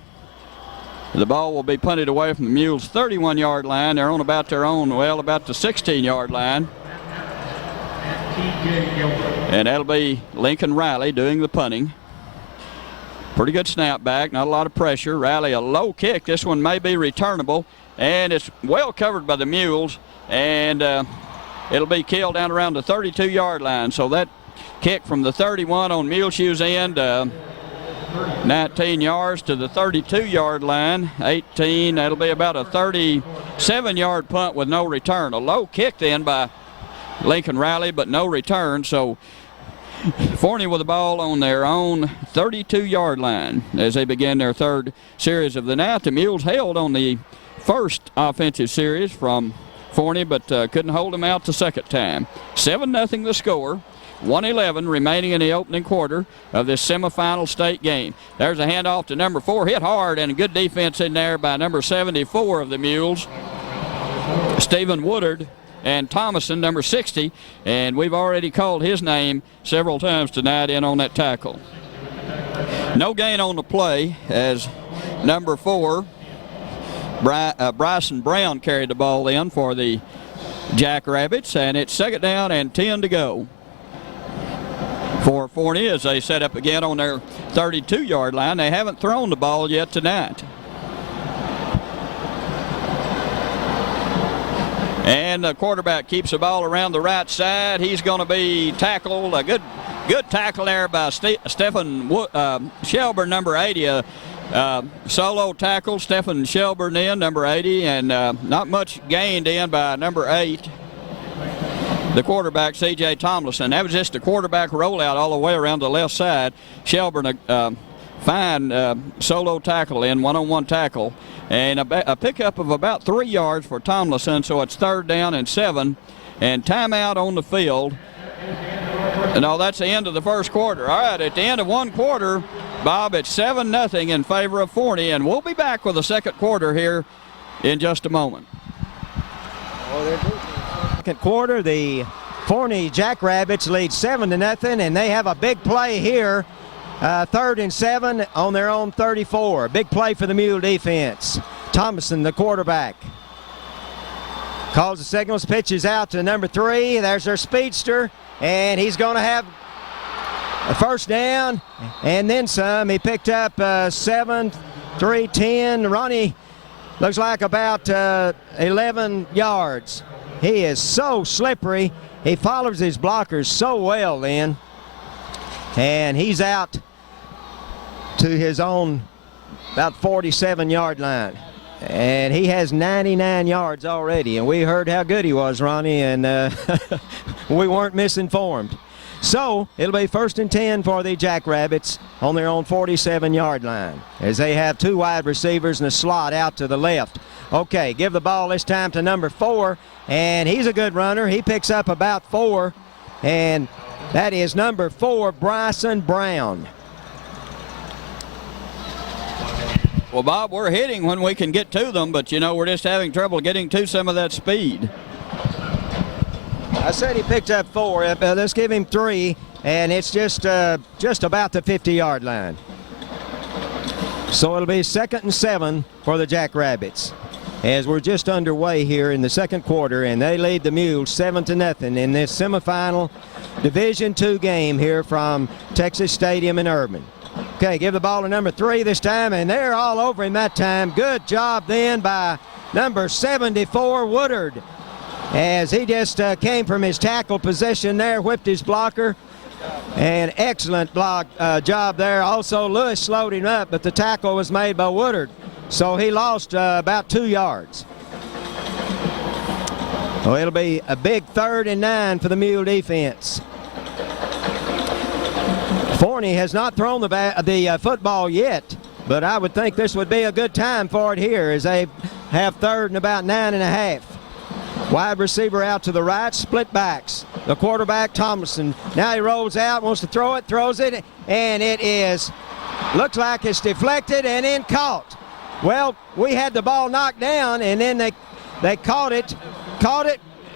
The ball will be punted away from the Mules' 31-yard line. They're on about their own, well, about the 16-yard line. And that'll be Lincoln Riley doing the punting. Pretty good snap back, not a lot of pressure. Riley a low kick. This one may be returnable, and it's well covered by the Mules, and it'll be killed down around the 32-yard line. So that kick from the 31 on Muleshoe's end, 19 yards to the 32-yard line, 18. That'll be about a 37-yard punt with no return. A low kick then by Lincoln Riley, but no return. So Forney with the ball on their own 32-yard line as they begin their 3rd series of the night. The Mules held on the first offensive series from Forney, but couldn't hold them out the second time. 7-0 the score. 1:11 remaining in the opening quarter of this semifinal state game. There's a handoff to number 4, hit hard, and a good defense in there by number 74 of the Mules, Stephen Woodard, and Thomason, number 60, and we've already called his name several times tonight in on that tackle. No gain on the play as number 4, Bryson Brown, carried the ball in for the Jackrabbits, and it's 2nd down and 10 to go for Forney as they set up again on their 32-yard line. They haven't thrown the ball yet tonight. And the quarterback keeps the ball around the right side. He's going to be tackled. A good tackle there by Stephen Shelburne, number 80. Solo tackle, Stephen Shelburne in, number 80, and not much gained in by number 8. The quarterback, C.J. Tomlinson. That was just a quarterback rollout all the way around the left side. Shelburne, fine solo tackle in, one-on-one tackle. And a pickup of about 3 yards for Tomlinson, so it's 3rd down and 7. And timeout on the field. No, that's the end of the first quarter. All right, at the end of one quarter, Bob, it's 7-0 in favor of Forney, and we'll be back with the second quarter here in just a moment. Second quarter, the Forney Jackrabbits lead 7-0, and they have a big play here. 3rd and 7 on their own 34. Big play for the Mule defense. Thomason, the quarterback, calls the signals, pitches out to number 3. There's their speedster, and he's going to have a first down and then some. He picked up 7, 3, 10. Ronnie looks like about 11 yards. He is so slippery. He follows his blockers so well then. And he's out to his own about 47-yard line. And he has 99 yards already. And we heard how good he was, Ronnie, and we weren't misinformed. So it'll be 1st and 10 for the Jackrabbits on their own 47-yard line, as they have 2 wide receivers and a slot out to the left. Okay, give the ball this time to number 4, and he's a good runner. He picks up about 4, and that is number 4, Bryson Brown. Well, Bob, we're hitting when we can get to them, but, you know, we're just having trouble getting to some of that speed. I said he picked up 4. Let's give him 3, and it's just about the 50-yard line. So it'll be 2nd and 7 for the Jackrabbits, as we're just underway here in the second quarter, and they lead the Mules 7-0 in this semifinal Division II game here from Texas Stadium in Irving. Okay, give the ball to number 3 this time, and they're all over him that time. Good job then by number 74, Woodard, as he just came from his tackle position there, whipped his blocker, and excellent job there. Also, Lewis slowed him up, but the tackle was made by Woodard, so he lost about 2 yards. Well, it'll be a big 3rd and 9 for the Mule defense. Forney has not thrown the football yet, but I would think this would be a good time for it here, as they have 3rd and about 9.5. Wide receiver out to the right, split backs. The quarterback, Tomlinson. Now he rolls out, wants to throw it, throws it, and it looks like it's deflected and then caught. Well, we had the ball knocked down, and then they caught it,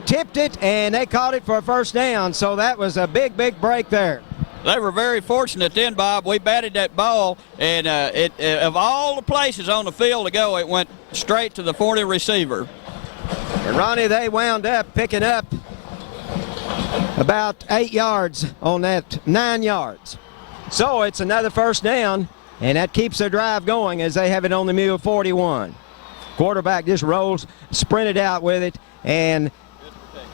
tipped it, and they caught it for a first down. So that was a big break there. They were very fortunate then, Bob. We batted that ball, and of all the places on the field to go, it went straight to the 40 receiver. And Ronnie, they wound up picking up about 8 yards on that, 9 yards. So it's another first down, and that keeps their drive going as they have it on the Mule 41. Quarterback just rolls, sprinted out with it, and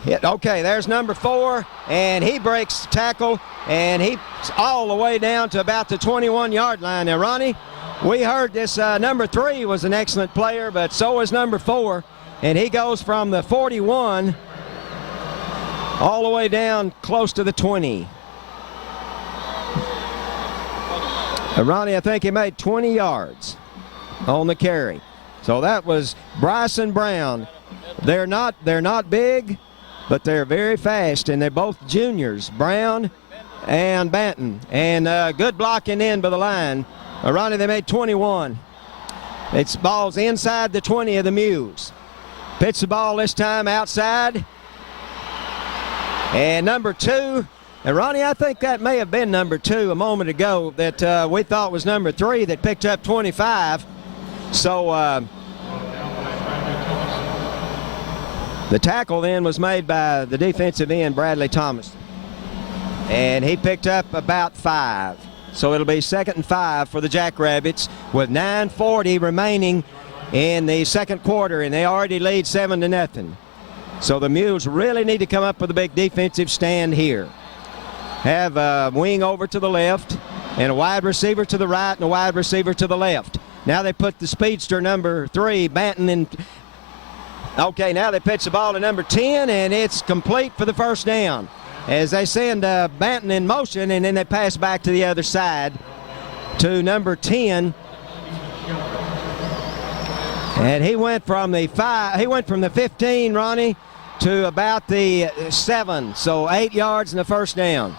hit. Okay, there's number 4, and he breaks tackle, and he's all the way down to about the 21-yard line. Now, Ronnie, we heard this number 3 was an excellent player, but so is number 4, and he goes from the 41 all the way down close to the 20. And Ronnie, I think he made 20 yards on the carry. So that was Bryson Brown. They're not big, but they're very fast, and they're both juniors, Brown and Banton. And good blocking in by the line. Ronnie, they made 21. It's ball's inside the 20 of the Mules. Pitch the ball this time outside. And number 2, and Ronnie, I think that may have been number 2 a moment ago that we thought was number 3 that picked up 25. So the tackle then was made by the defensive end, Bradley Thomas. And he picked up about 5. So it'll be 2nd and 5 for the Jackrabbits with 9:40 remaining in the second quarter, and they already lead 7-0. So the Mules really need to come up with a big defensive stand here. Have a wing over to the left and a wide receiver to the right and a wide receiver to the left. Now they put the speedster number 3, Banton, in. Okay, now they pitch the ball to number 10, and it's complete for the first down. As they send Banton in motion, and then they pass back to the other side to number 10. And he went from the 15, Ronnie, to about the 7. So 8 yards and the first down.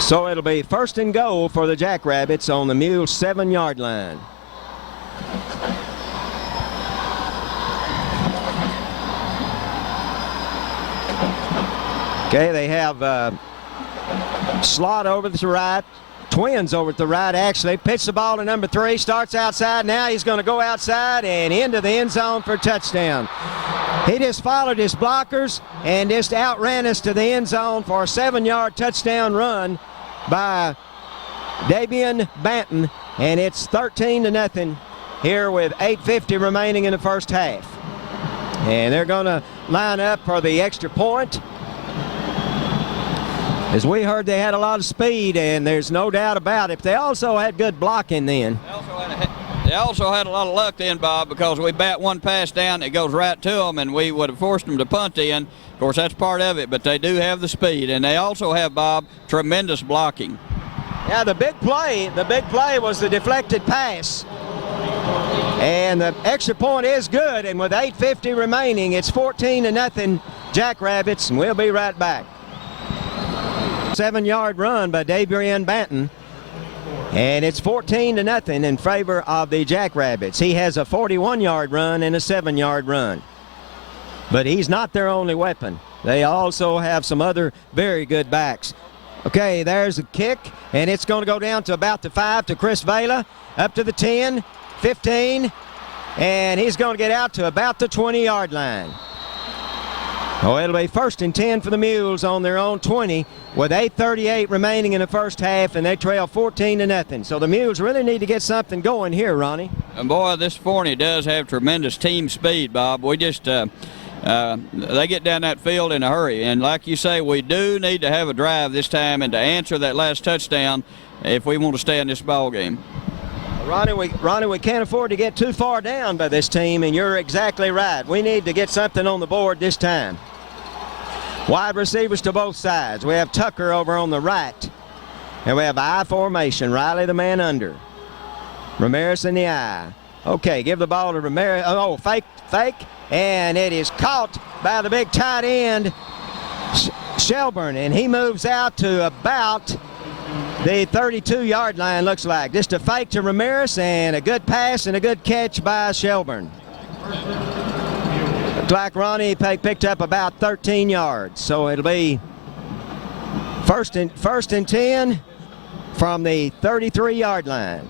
So it'll be first and goal for the Jackrabbits on the Mules 7-yard line. Okay, they have slot over to the right, twins over to the right actually. Pitch the ball to number 3, starts outside. Now he's going to go outside and into the end zone for a touchdown. He just followed his blockers and just outran us to the end zone for a 7-yard touchdown run by Davian Banton, and it's 13-0 here with 8:50 remaining in the first half. And they're going to line up for the extra point. As we heard, they had a lot of speed, and there's no doubt about it. They also had good blocking then. They also had a lot of luck then, Bob, because we bat one pass down, it goes right to them, and we would have forced them to punt in. Of course, that's part of it, but they do have the speed, and they also have, Bob, tremendous blocking. Yeah, the big play was the deflected pass. And the extra point is good, and with 8:50 remaining, it's 14-0 Jackrabbits, and we'll be right back. 7-yard run by Davian Banton. And it's 14-0 in favor of the Jackrabbits. He has a 41-yard run and a 7-yard run. But he's not their only weapon. They also have some other very good backs. Okay, there's a kick, and it's going to go down to about the 5 to Chris Vela, up to the 10, 15, and he's going to get out to about the 20-yard line. Oh, it'll be first and 10 for the Mules on their own 20 with 8:38 remaining in the first half, and they trail 14-0. So the Mules really need to get something going here, Ronnie. And boy, this Forney does have tremendous team speed, Bob. We just they get down that field in a hurry, and like you say, we do need to have a drive this time and to answer that last touchdown if we want to stay in this ball game. Ronnie, we can't afford to get too far down by this team, and you're exactly right. We need to get something on the board this time. Wide receivers to both sides. We have Tucker over on the right, and we have I formation. Riley the man under. Ramirez in the I. Okay, give the ball to Ramirez. Oh, fake, and it is caught by the big tight end, Shelburne, and he moves out to about the 32-yard line, looks like. Just a fake to Ramirez and a good pass and a good catch by Shelburne. Looks like Ronnie picked up about 13 yards. So it'll be first and 10 from the 33-yard line.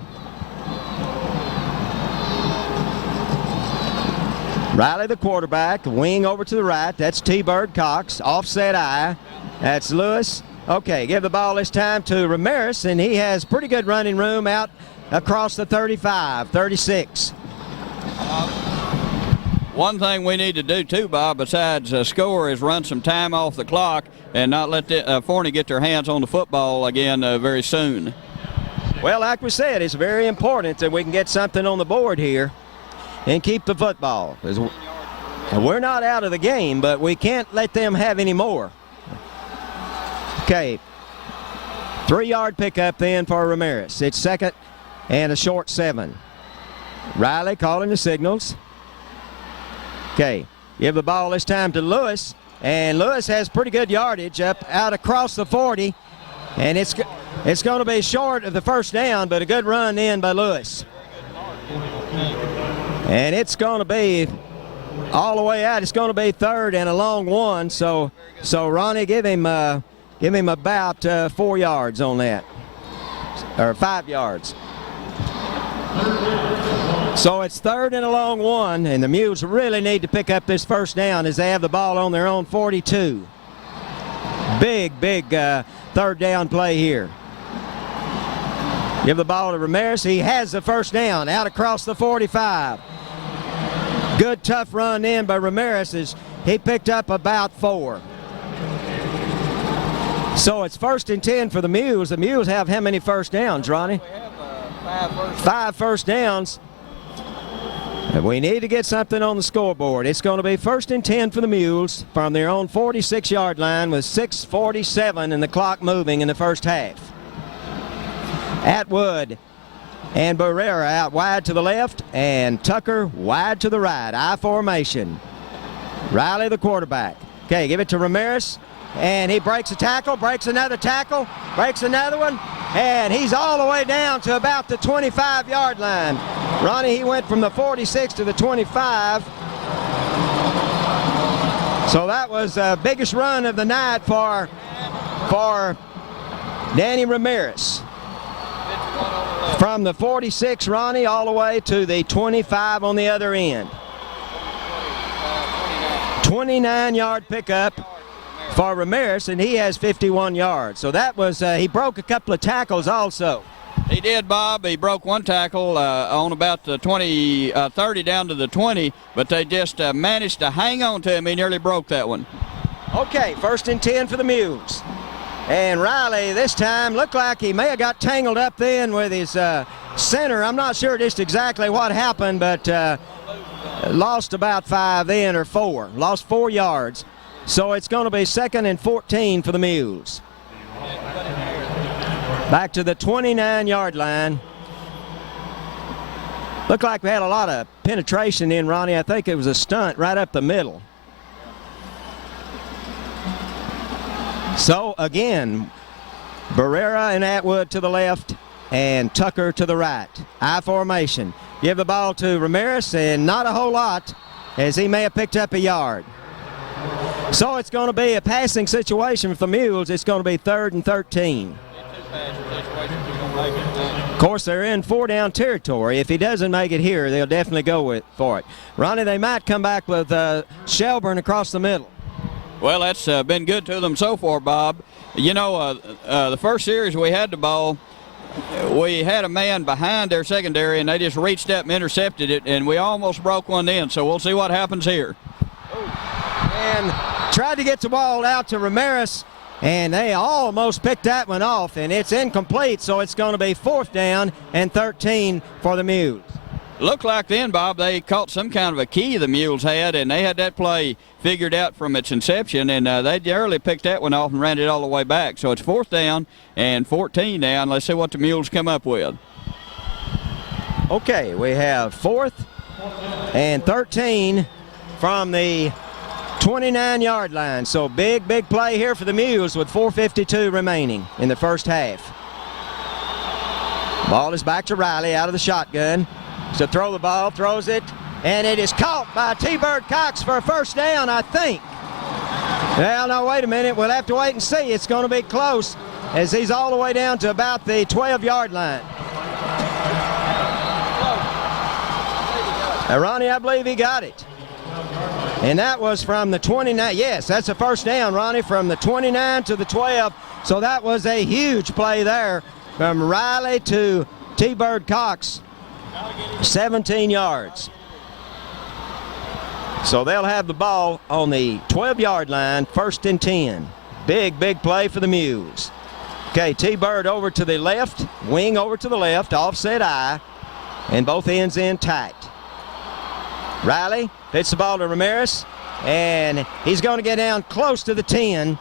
Riley the quarterback, wing over to the right. That's T-Bird Cox, offset I. That's Lewis. Okay, give the ball this time to Ramirez, and he has pretty good running room out across the 35, 36. One thing we need to do too, Bob, besides score, is run some time off the clock and not let Forney get their hands on the football again very soon. Well, like we said, it's very important that we can get something on the board here and keep the football. We're not out of the game, but we can't let them have any more. Okay, 3-yard pickup then for Ramirez. It's second and a short 7. Riley calling the signals. Okay, give the ball this time to Lewis, and Lewis has pretty good yardage up out across the 40, and it's going to be short of the first down, but a good run in by Lewis. And it's going to be all the way out. It's going to be third and a long 1. So Ronnie, give him about 4 yards on that, or 5 yards. So it's third and a long 1, and the Mules really need to pick up this first down as they have the ball on their own 42. Big third down play here. Give the ball to Ramirez. He has the first down out across the 45. Good tough run in by Ramirez as he picked up about 4. So it's 1st and 10 for the Mules. The Mules have how many first downs, Ronnie? We have 5 first downs. And we need to get something on the scoreboard. It's going to be 1st and 10 for the Mules from their own 46-yard line with 6:47 and the clock moving in the first half. Atwood and Barrera out wide to the left and Tucker wide to the right. I formation. Riley the quarterback. Okay, give it to Ramirez. And he breaks a tackle, breaks another tackle, breaks another one, and he's all the way down to about the 25-yard line. Ronnie, he went from the 46 to the 25. So that was the biggest run of the night for Danny Ramirez. From the 46, Ronnie, all the way to the 25 on the other end. 29-yard pickup for Ramirez, and he has 51 yards. So that was, he broke a couple of tackles also. He did, Bob. He broke one tackle on about the 30 down to the 20, but they just managed to hang on to him. He nearly broke that one. Okay, 1st and 10 for the Mules. And Riley this time looked like he may have got tangled up then with his center. I'm not sure just exactly what happened, but lost about 5 then, or 4. Lost 4 yards. So it's going to be 2nd and 14 for the Mules. Back to the 29-yard line. Looked like we had a lot of penetration in, Ronnie. I think it was a stunt right up the middle. So again, Barrera and Atwood to the left and Tucker to the right. I formation. Give the ball to Ramirez, and not a whole lot, as he may have picked up a yard. So it's going to be a passing situation for the Mules. It's going to be 3rd and 13. Of course, they're in 4-down territory. If he doesn't make it here, they'll definitely go for it. Ronnie, they might come back with Shelburne across the middle. Well, that's been good to them so far, Bob. You know, the first series we had the ball, we had a man behind their secondary, and they just reached up and intercepted it, and we almost broke one in. So we'll see what happens here. And tried to get the ball out to Ramirez, and they almost picked that one off, and it's incomplete, so it's going to be 4th down and 13 for the Mules. Looked like then, Bob, they caught some kind of a key the Mules had, and they had that play figured out from its inception, and they early picked that one off and ran it all the way back. So it's 4th down and 14 down. Let's see what the Mules come up with. Okay, we have 4th and 13 from the 29-yard line. So big play here for the Mules with 4:52 remaining in the first half. Ball is back to Riley out of the shotgun. So throw the ball, throws it, and it is caught by T-Bird Cox for a 1st down, I think. Well, no, wait a minute. We'll have to wait and see. It's going to be close as he's all the way down to about the 12-yard line. Now, Ronnie, I believe he got it. And that was from the 29. Yes, that's a 1st down, Ronnie, from the 29 to the 12. So that was a huge play there from Riley to T-Bird Cox. 17 yards. So they'll have the ball on the 12-yard line, 1st and 10. Big play for the Mules. Okay, T-Bird over to the left, wing over to the left, offset eye, and both ends in tight. Riley hits the ball to Ramirez, and he's going to get down close to the 10.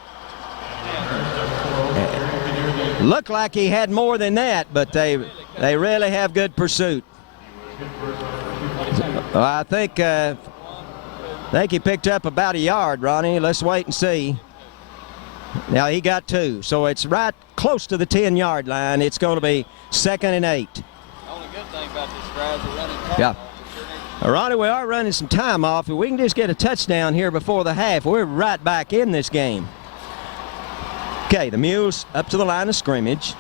Looked like he had more than that, but they really have good pursuit. I think he picked up about a yard, Ronnie. Let's wait and see. Now he got 2, so it's right close to the 10-yard line. It's going to be 2nd and 8. The only good thing about this drive is running time. Yeah. Ronnie, we are running some time off. If we can just get a touchdown here before the half, we're right back in this game. Okay, the Mules up to the line of scrimmage.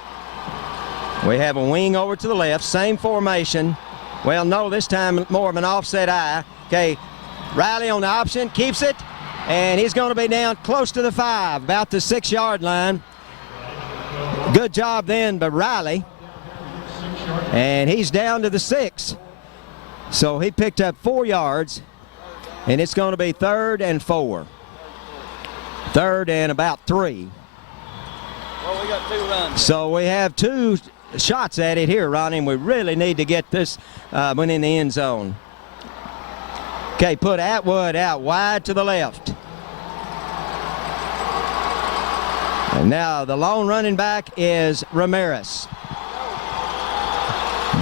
We have a wing over to the left, same formation. Well, no, this time more of an offset eye. Okay, Riley on the option, keeps it, and he's going to be down close to the 5, about the 6-yard line. Good job then by Riley. and he's down to the 6. So he picked up 4 yards, and it's going to be 3rd and 4. 3rd and about 3. Well, we got 2 runs. So we have 2 shots at it here, Ronnie, and we really need to get this one in the end zone. Okay, put Atwood out wide to the left. And now the lone running back is Ramirez.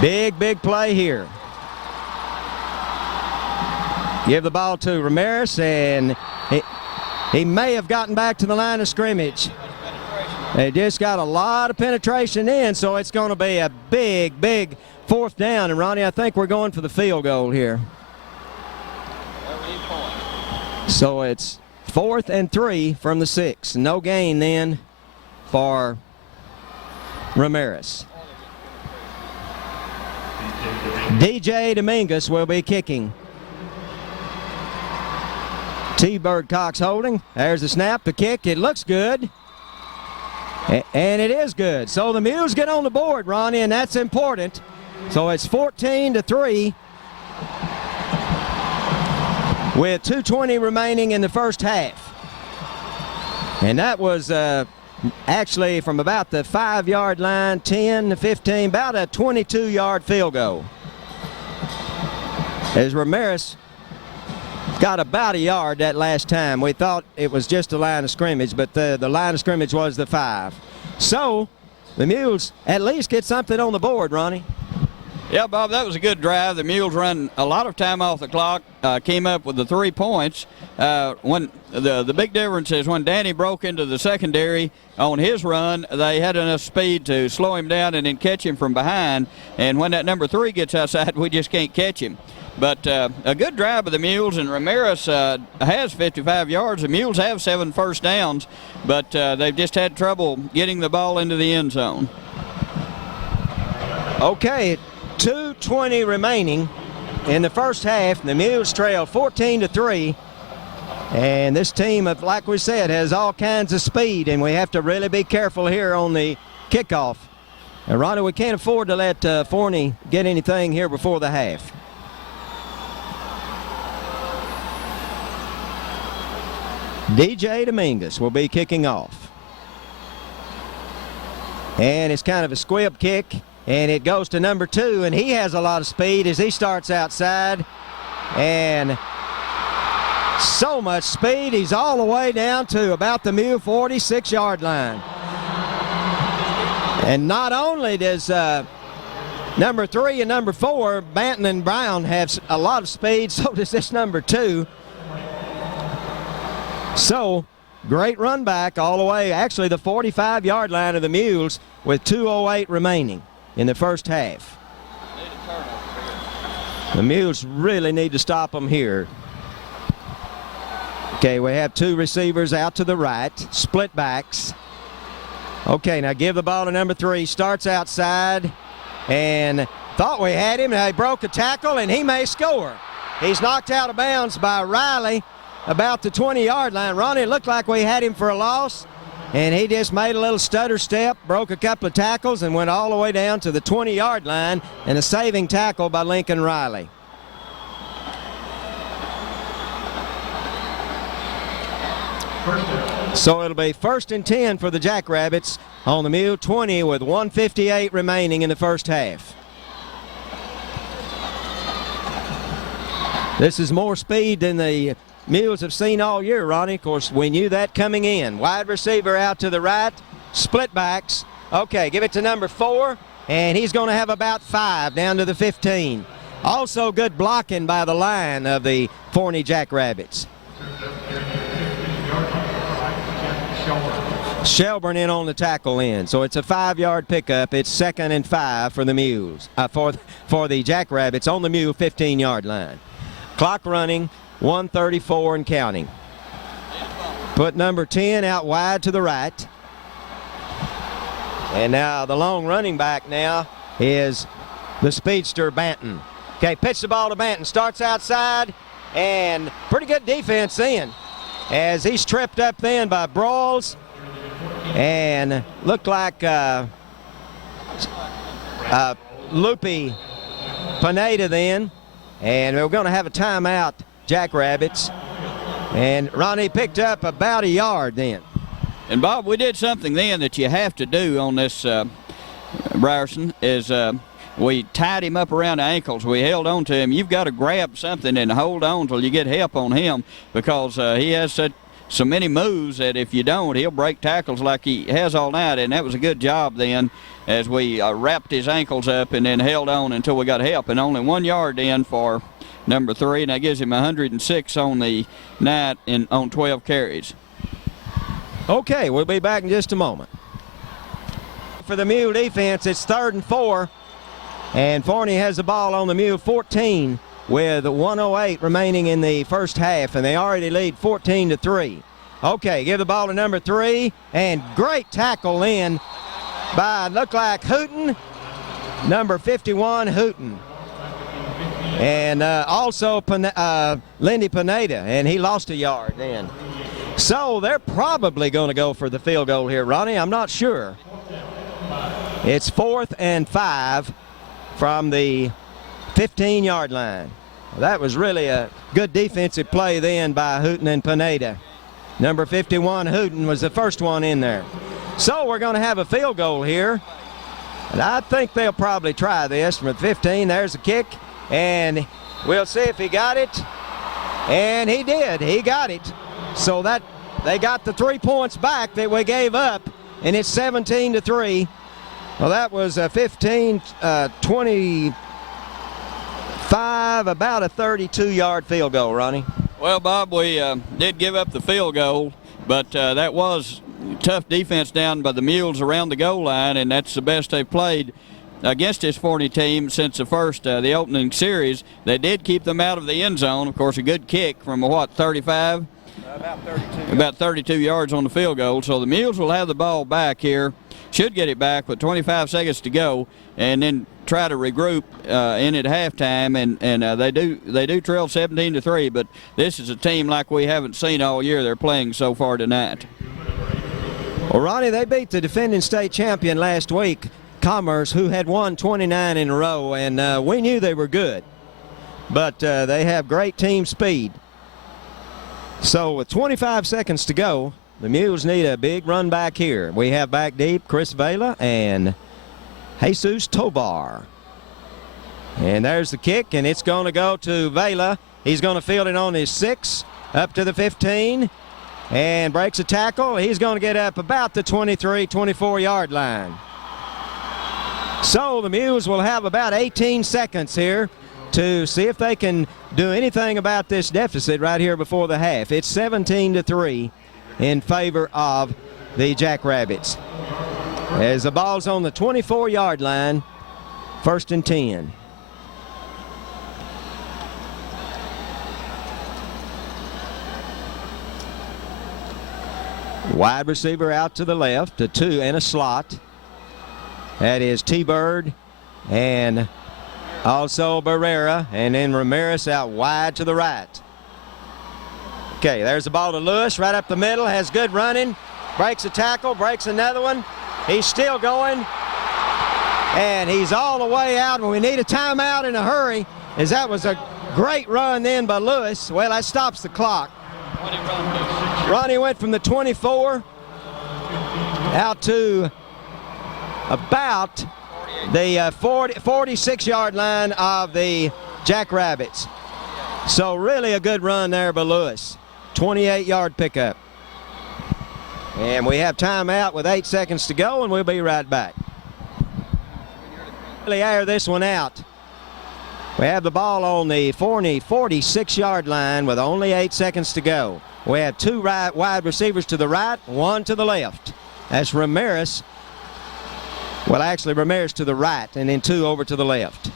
Big play here. Give the ball to Ramirez, and he may have gotten back to the line of scrimmage. They just got a lot of penetration in, so it's going to be a big 4th down. And, Ronnie, I think we're going for the field goal here. So it's 4th and 3 from the 6. No gain then for Ramirez. DJ Dominguez will be kicking. T-Bird Cox holding. There's the snap, the kick. It looks good. And it is good. So the Mules get on the board, Ronnie, and that's important. So it's 14-3 with 2:20 remaining in the first half. And that was actually from about the 5-yard line, 10-15, about a 22-yard field goal. As Ramirez got about a yard that last time. We thought it was just a line of scrimmage, but the line of scrimmage was the 5. So the Mules at least get something on the board, Ronnie. Yeah, Bob, that was a good drive. The Mules run a lot of time off the clock, came up with the 3 points. When the big difference is when Danny broke into the secondary on his run, they had enough speed to slow him down and then catch him from behind. And when that number 3 gets outside, we just can't catch him. But a good drive of the Mules, and Ramirez has 55 yards. The Mules have 7 first downs, but they've just had trouble getting the ball into the end zone. Okay, 2:20 remaining in the first half. The Mules trail 14-3. And this team, like we said, has all kinds of speed, and we have to really be careful here on the kickoff. And Ronnie, we can't afford to let Forney get anything here before the half. DJ Dominguez will be kicking off. And it's kind of a squib kick, and it goes to number 2, and he has a lot of speed as he starts outside. And so much speed, he's all the way down to about the Mule 46-yard line. And not only does number 3 and number 4, Banton and Brown, have a lot of speed, so does this number 2. So, great run back all the way, actually the 45-yard line of the Mules with 2:08 remaining in the first half. The Mules really need to stop them here. Okay, we have 2 receivers out to the right, split backs. Okay, now give the ball to number 3, starts outside, and thought we had him. Now he broke a tackle, and he may score. He's knocked out of bounds by Riley about the 20-yard line. Ronnie, it looked like we had him for a loss, and he just made a little stutter step, broke a couple of tackles, and went all the way down to the 20-yard line, and a saving tackle by Lincoln Riley. So it'll be 1st and 10 for the Jackrabbits on the Mule 20 with 1:58 remaining in the first half. This is more speed than the Mules have seen all year, Ronnie. Of course, we knew that coming in. Wide receiver out to the right, split backs. Okay, give it to number 4, and he's going to have about 5 down to the 15. Also good blocking by the line of the Forney Jackrabbits. Shelburne in on the tackle in, so it's a 5-yard pickup. It's 2nd and 5 for the Mules, for the Jackrabbits on the Mule 15-yard line. Clock running, 1:34 and counting. Put number 10 out wide to the right. And now the long running back now is the speedster Banton. Okay, pitch the ball to Banton, starts outside, and pretty good defense in as he's tripped up then by Broyles. And looked like loopy Pineda then. And we're going to have a timeout, Jackrabbits. And Ronnie picked up about a yard then. And Bob, we did something then that you have to do on this Brierson is we tied him up around the ankles. We held on to him. You've got to grab something and hold on till you get help on him, because he has so many moves that if you don't, he'll break tackles like he has all night. And that was a good job then, as we wrapped his ankles up and then held on until we got help. And only 1 yard in for number 3, and that gives him 106 on the night on 12 carries. Okay, we'll be back in just a moment. For the Mule defense, it's 3rd and 4, and Forney has the ball on the Mule 14 with 1:08 remaining in the first half, and they already lead 14-3. Okay, give the ball to number 3, and great tackle in by, look like Hooten, number 51, Hooten. And also Lindy Pineda, and he lost a yard then. So they're probably going to go for the field goal here, Ronnie. I'm not sure. It's 4th and 5 from the 15-yard line. Well, that was really a good defensive play then by Hooten and Pineda. Number 51, Hooten, was the first one in there. So we're going to have a field goal here. And I think they'll probably try this from 15. There's the kick. And we'll see if he got it. And he did. He got it. So that they got the 3 points back that we gave up, and it's 17-3. Well, that was a 15-25, about a 32-yard field goal, Ronnie. Well, Bob, we did give up the field goal, but that was tough defense down by the Mules around the goal line, and that's the best they've played against this Forney team since the opening series. They did keep them out of the end zone. Of course, a good kick from, 35? About 32. About 32 yards on the field goal. So the Mules will have the ball back here. Should get it back with 25 seconds to go, and then try to regroup in at halftime. And they do trail 17-3, but this is a team like we haven't seen all year. They're playing so far tonight. Well, Ronnie, they beat the defending state champion last week, Commerce, who had won 29 in a row, and we knew they were good. But they have great team speed. So with 25 seconds to go, the Mules need a big run back here. We have back deep Chris Vela and Jesus Tobar. And there's the kick, and it's going to go to Vela. He's going to field it on his 6, up to the 15, and breaks a tackle. He's going to get up about the 23, 24-yard line. So the Mules will have about 18 seconds here to see if they can do anything about this deficit right here before the half. It's 17-3 in favor of the Jackrabbits. As the ball's on the 24-yard line, 1st and 10. Wide receiver out to the left, a 2 and a slot. That is T-Bird and also Barrera, and then Ramirez out wide to the right. Okay, there's the ball to Lewis, right up the middle, has good running, breaks a tackle, breaks another one. He's still going, and he's all the way out, and we need a timeout in a hurry, as that was a great run then by Lewis. Well, that stops the clock. Ronnie went from the 24 out to about the 46-yard line of the Jackrabbits. So really a good run there by Lewis. 28-yard pickup. And we have timeout with 8 seconds to go, and we'll be right back. Really air this one out. We have the ball on the Forney 46-yard line with only 8 seconds to go. We have 2 wide receivers to the right, 1 to the left. That's Ramirez. Well, actually, Ramirez to the right, and then 2 over to the left.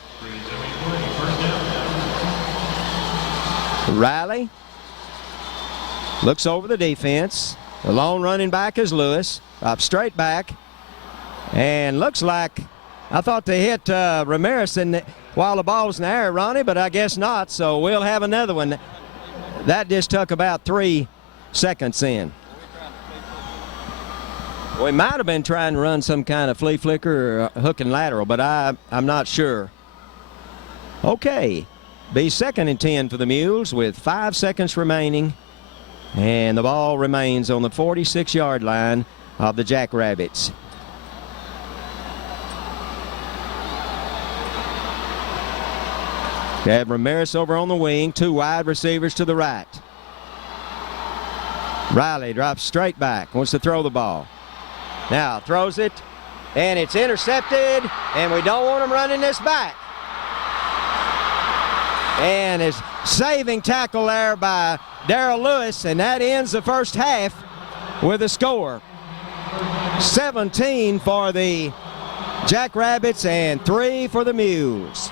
Riley looks over the defense. The lone running back is Lewis, up straight back. And looks like, I thought they hit Ramirez while the ball was in the air, Ronnie, but I guess not. So we'll have another one. That just took about 3 seconds in. We might have been trying to run some kind of flea flicker or hook and lateral, but I'm not sure. Okay, be 2nd and 10 for the Mules with 5 seconds remaining, and the ball remains on the 46-yard line of the Jackrabbits. They have Ramirez over on the wing, 2 wide receivers to the right. Riley drops straight back, wants to throw the ball. Now throws it, and it's intercepted, and we don't want him running this back. And his saving tackle there by Darrell Lewis, and that ends the first half with a score. 17 for the Jackrabbits and 3 for the Mules.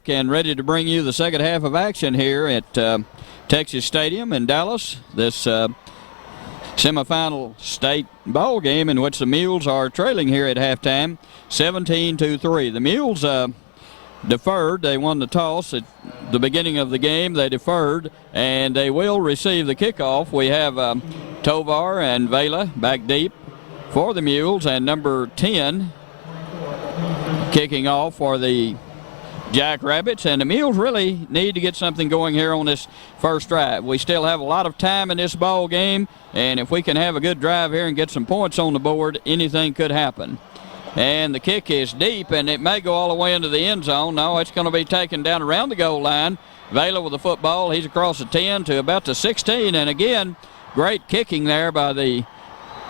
back and ready to bring you the second half of action here at Texas Stadium in Dallas. This semifinal state ball game in which the Mules are trailing here at halftime, 17-3. The Mules deferred. They won the toss at the beginning of the game. They deferred, and they will receive the kickoff. We have Tovar and Vela back deep for the Mules, and number 10 kicking off for the Jackrabbits. And the Mules really need to get something going here on this first drive. We still have a lot of time in this ball game, and if we can have a good drive here and get some points on the board, anything could happen. And the kick is deep, and it may go all the way into the end zone. No, it's going to be taken down around the goal line. Vela with the football. He's across the 10 to about the 16. And again, great kicking there by the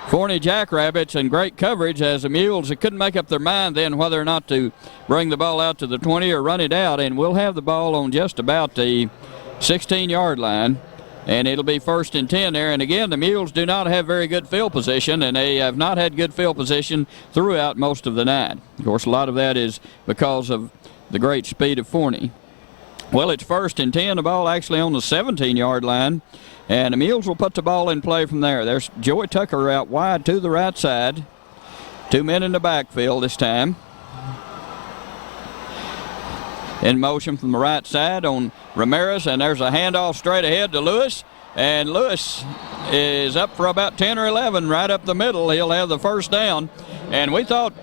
Forney Jackrabbits, and great coverage as the Mules couldn't make up their mind then whether or not to bring the ball out to the 20 or run it out. And we'll have the ball on just about the 16-yard line. And it'll be 1st and 10 there. And again, the Mules do not have very good field position, and they have not had good field position throughout most of the night. Of course, a lot of that is because of the great speed of Forney. Well, it's 1st and 10. The ball actually on the 17-yard line. And the Mules will put the ball in play from there. There's Joey Tucker out wide to the right side. 2 men in the backfield this time. In motion from the right side on Ramirez, and there's a handoff straight ahead to Lewis, and Lewis is up for about 10 or 11 right up the middle. He'll have the first down, and we thought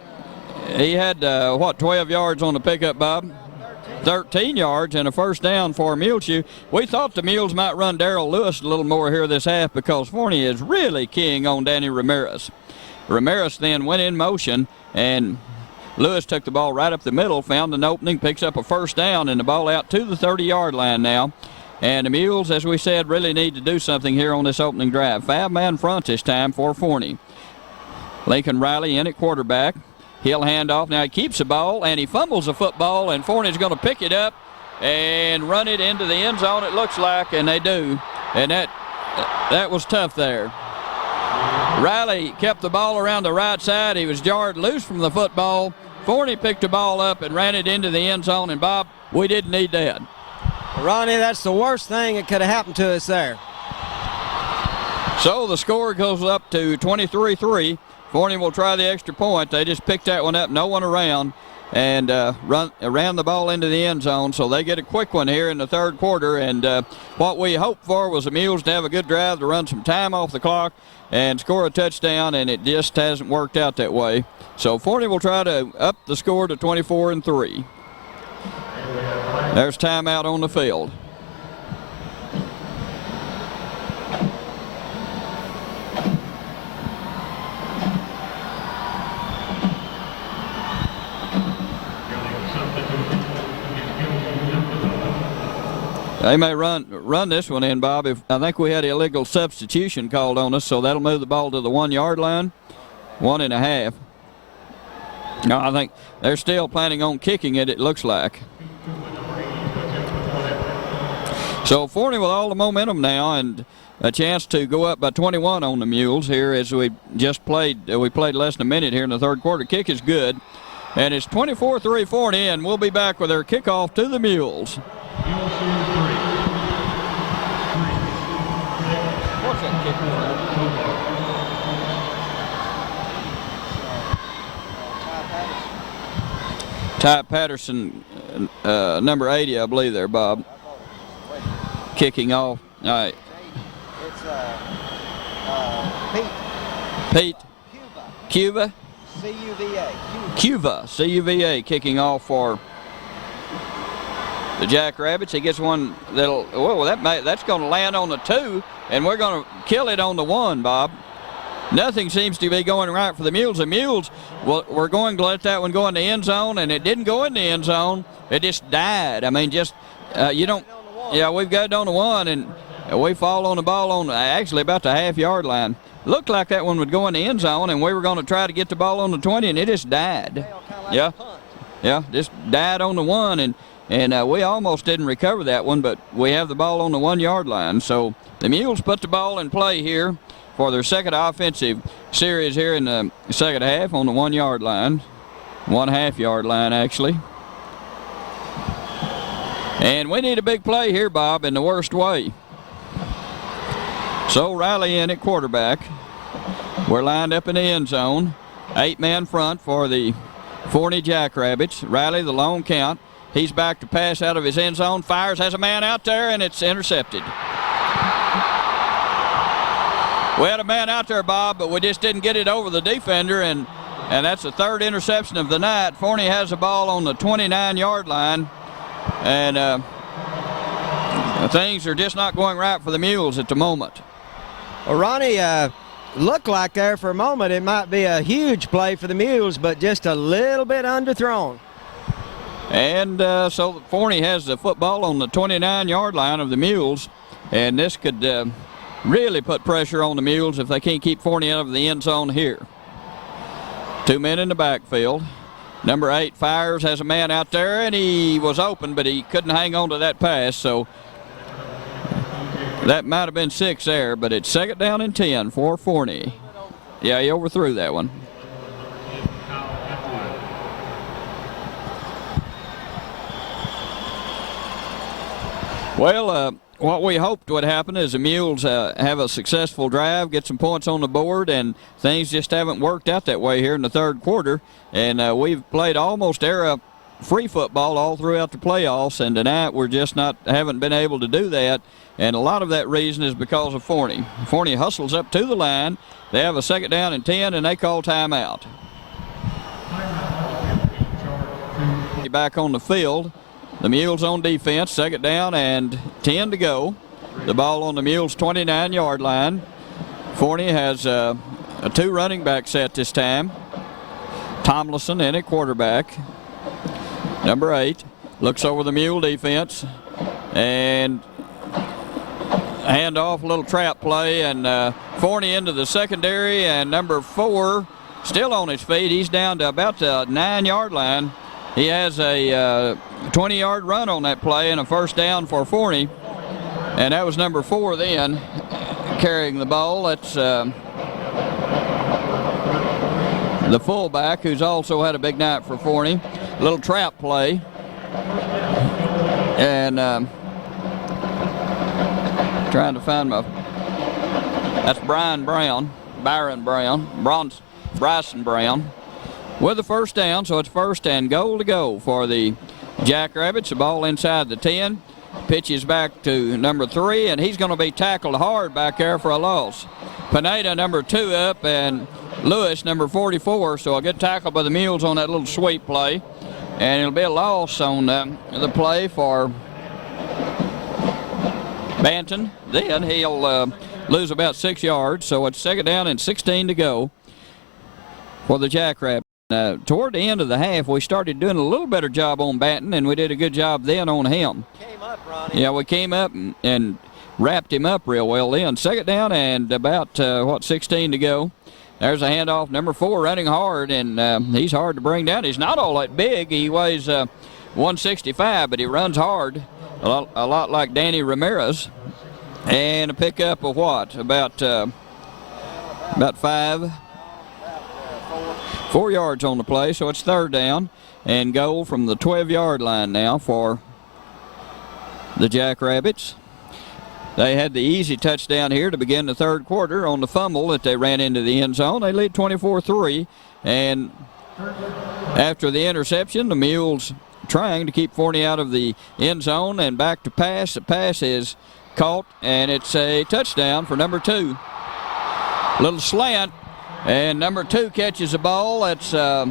he had 12 yards on the pickup, Bob? 13 yards and a first down for Muleshoe. We thought the Mules might run Darrell Lewis a little more here this half because Forney is really keying on Danny Ramirez. Ramirez then went in motion, and Lewis took the ball right up the middle, found an opening, picks up a first down, and the ball out to the 30-yard line now. And the Mules, as we said, really need to do something here on this opening drive. 5-man front this time for Forney. Lincoln Riley in at quarterback. He'll hand off. Now he keeps the ball, and he fumbles the football, and Forney's going to pick it up and run it into the end zone, it looks like, and they do. And that was tough there. Riley kept the ball around the right side. He was jarred loose from the football. Forney picked the ball up and ran it into the end zone, and Bob, we didn't need that. Ronnie, that's the worst thing that could have happened to us there. So the score goes up to 23-3. Forney will try the extra point. They just picked that one up, no one around, and ran the ball into the end zone. So they get a quick one here in the third quarter. And what we hoped for was the Mules to have a good drive to run some time off the clock and score a touchdown, and it just hasn't worked out that way. So Forney will try to up the score to 24-3. There's timeout on the field. They may run this one in, Bob. I think we had illegal substitution called on us, so that'll move the ball to the 1-yard line. 1.5. No, I think they're still planning on kicking it, it looks like. So Forney with all the momentum now and a chance to go up by 21 on the Mules here as we just played. We played less than a minute here in the third quarter. Kick is good. And it's 24-3 Forney, and we'll be back with our kickoff to the Mules. What's that kick? Ty Patterson, number 80, I believe there, Bob. Kicking off. All right. It's Pete. Cuba. C-U-V-A. Cuba. C-U-V-A kicking off for the Jackrabbits. He gets one that's going to land on the 2, and we're going to kill it on the 1, Bob. Nothing seems to be going right for the Mules. The Mules were going to let that one go in the end zone, and it didn't go in the end zone. It just died. I mean, just you don't. Yeah, we've got it on the 1, and we fall on the ball on actually about the half-yard line. Looked like that one would go in the end zone, and we were going to try to get the ball on the 20, and it just died. Yeah, just died on the 1, and we almost didn't recover that one, but we have the ball on the 1-yard line. So the Mules put the ball in play here for their second offensive series here in the second half on the 1-yard line, 1.5-yard line actually. And we need a big play here, Bob, in the worst way. So Riley in at quarterback. We're lined up in the end zone. 8-man front for the Forney Jackrabbits. Riley, the lone count. He's back to pass out of his end zone. Fires, has a man out there, and it's intercepted. We had a man out there, Bob, but we just didn't get it over the defender, and that's the third interception of the night. Forney has the ball on the 29-yard line, and things are just not going right for the Mules at the moment. Well, Ronnie, looked like there for a moment it might be a huge play for the Mules, but just a little bit underthrown. And so Forney has the football on the 29-yard line of the Mules, and this could really put pressure on the Mules if they can't keep Forney out of the end zone here. 2 men in the backfield. Number 8 fires, has a man out there, and he was open, but he couldn't hang on to that pass, so that might have been 6 there, but it's 2nd down and 10 for Forney. Yeah, he overthrew that one. Well, what we hoped would happen is the Mules have a successful drive, get some points on the board, and things just haven't worked out that way here in the third quarter. And we've played almost error-free football all throughout the playoffs, and tonight we're just haven't been able to do that. And a lot of that reason is because of Forney. Forney hustles up to the line. They have a 2nd down and 10, and they call timeout. Back on the field. The Mules on defense, 2nd down and 10 to go. The ball on the Mules' 29-yard line. Forney has a 2 running back set this time. Tomlinson in at quarterback. Number 8 looks over the Mule defense and hand off, a little trap play, and Forney into the secondary, and number 4 still on his feet. He's down to about the 9-yard line. He has a 20-yard run on that play and a 1st down for Forney. And that was number 4 then carrying the ball. That's the fullback, who's also had a big night for Forney. A little trap play. And trying to find that's Bryson Brown. With the 1st down, so it's 1st and goal to go for the Jackrabbits. The ball inside the 10. Pitches back to number 3, and he's going to be tackled hard back there for a loss. Pineda, number 2, up, and Lewis, number 44. So a good tackle by the Mules on that little sweep play. And it'll be a loss on the play for Banton. Then he'll lose about 6 yards. So it's 2nd down and 16 to go for the Jackrabbits. Toward the end of the half, we started doing a little better job on Banton, and we did a good job then on him. Came up, Ronnie. Yeah, we came up and wrapped him up real well then. 2nd down and about, 16 to go. There's a handoff. Number 4 running hard, and he's hard to bring down. He's not all that big. He weighs 165, but he runs hard, a lot like Danny Ramirez. And a pickup of what? About 4 yards on the play, so it's 3rd down and goal from the 12-yard line now for the Jackrabbits. They had the easy touchdown here to begin the third quarter on the fumble that they ran into the end zone. They lead 24-3, and after the interception, the Mules trying to keep Forney out of the end zone and back to pass. The pass is caught, and it's a touchdown for number 2. Little slant. And number 2 catches the ball. That's yeah,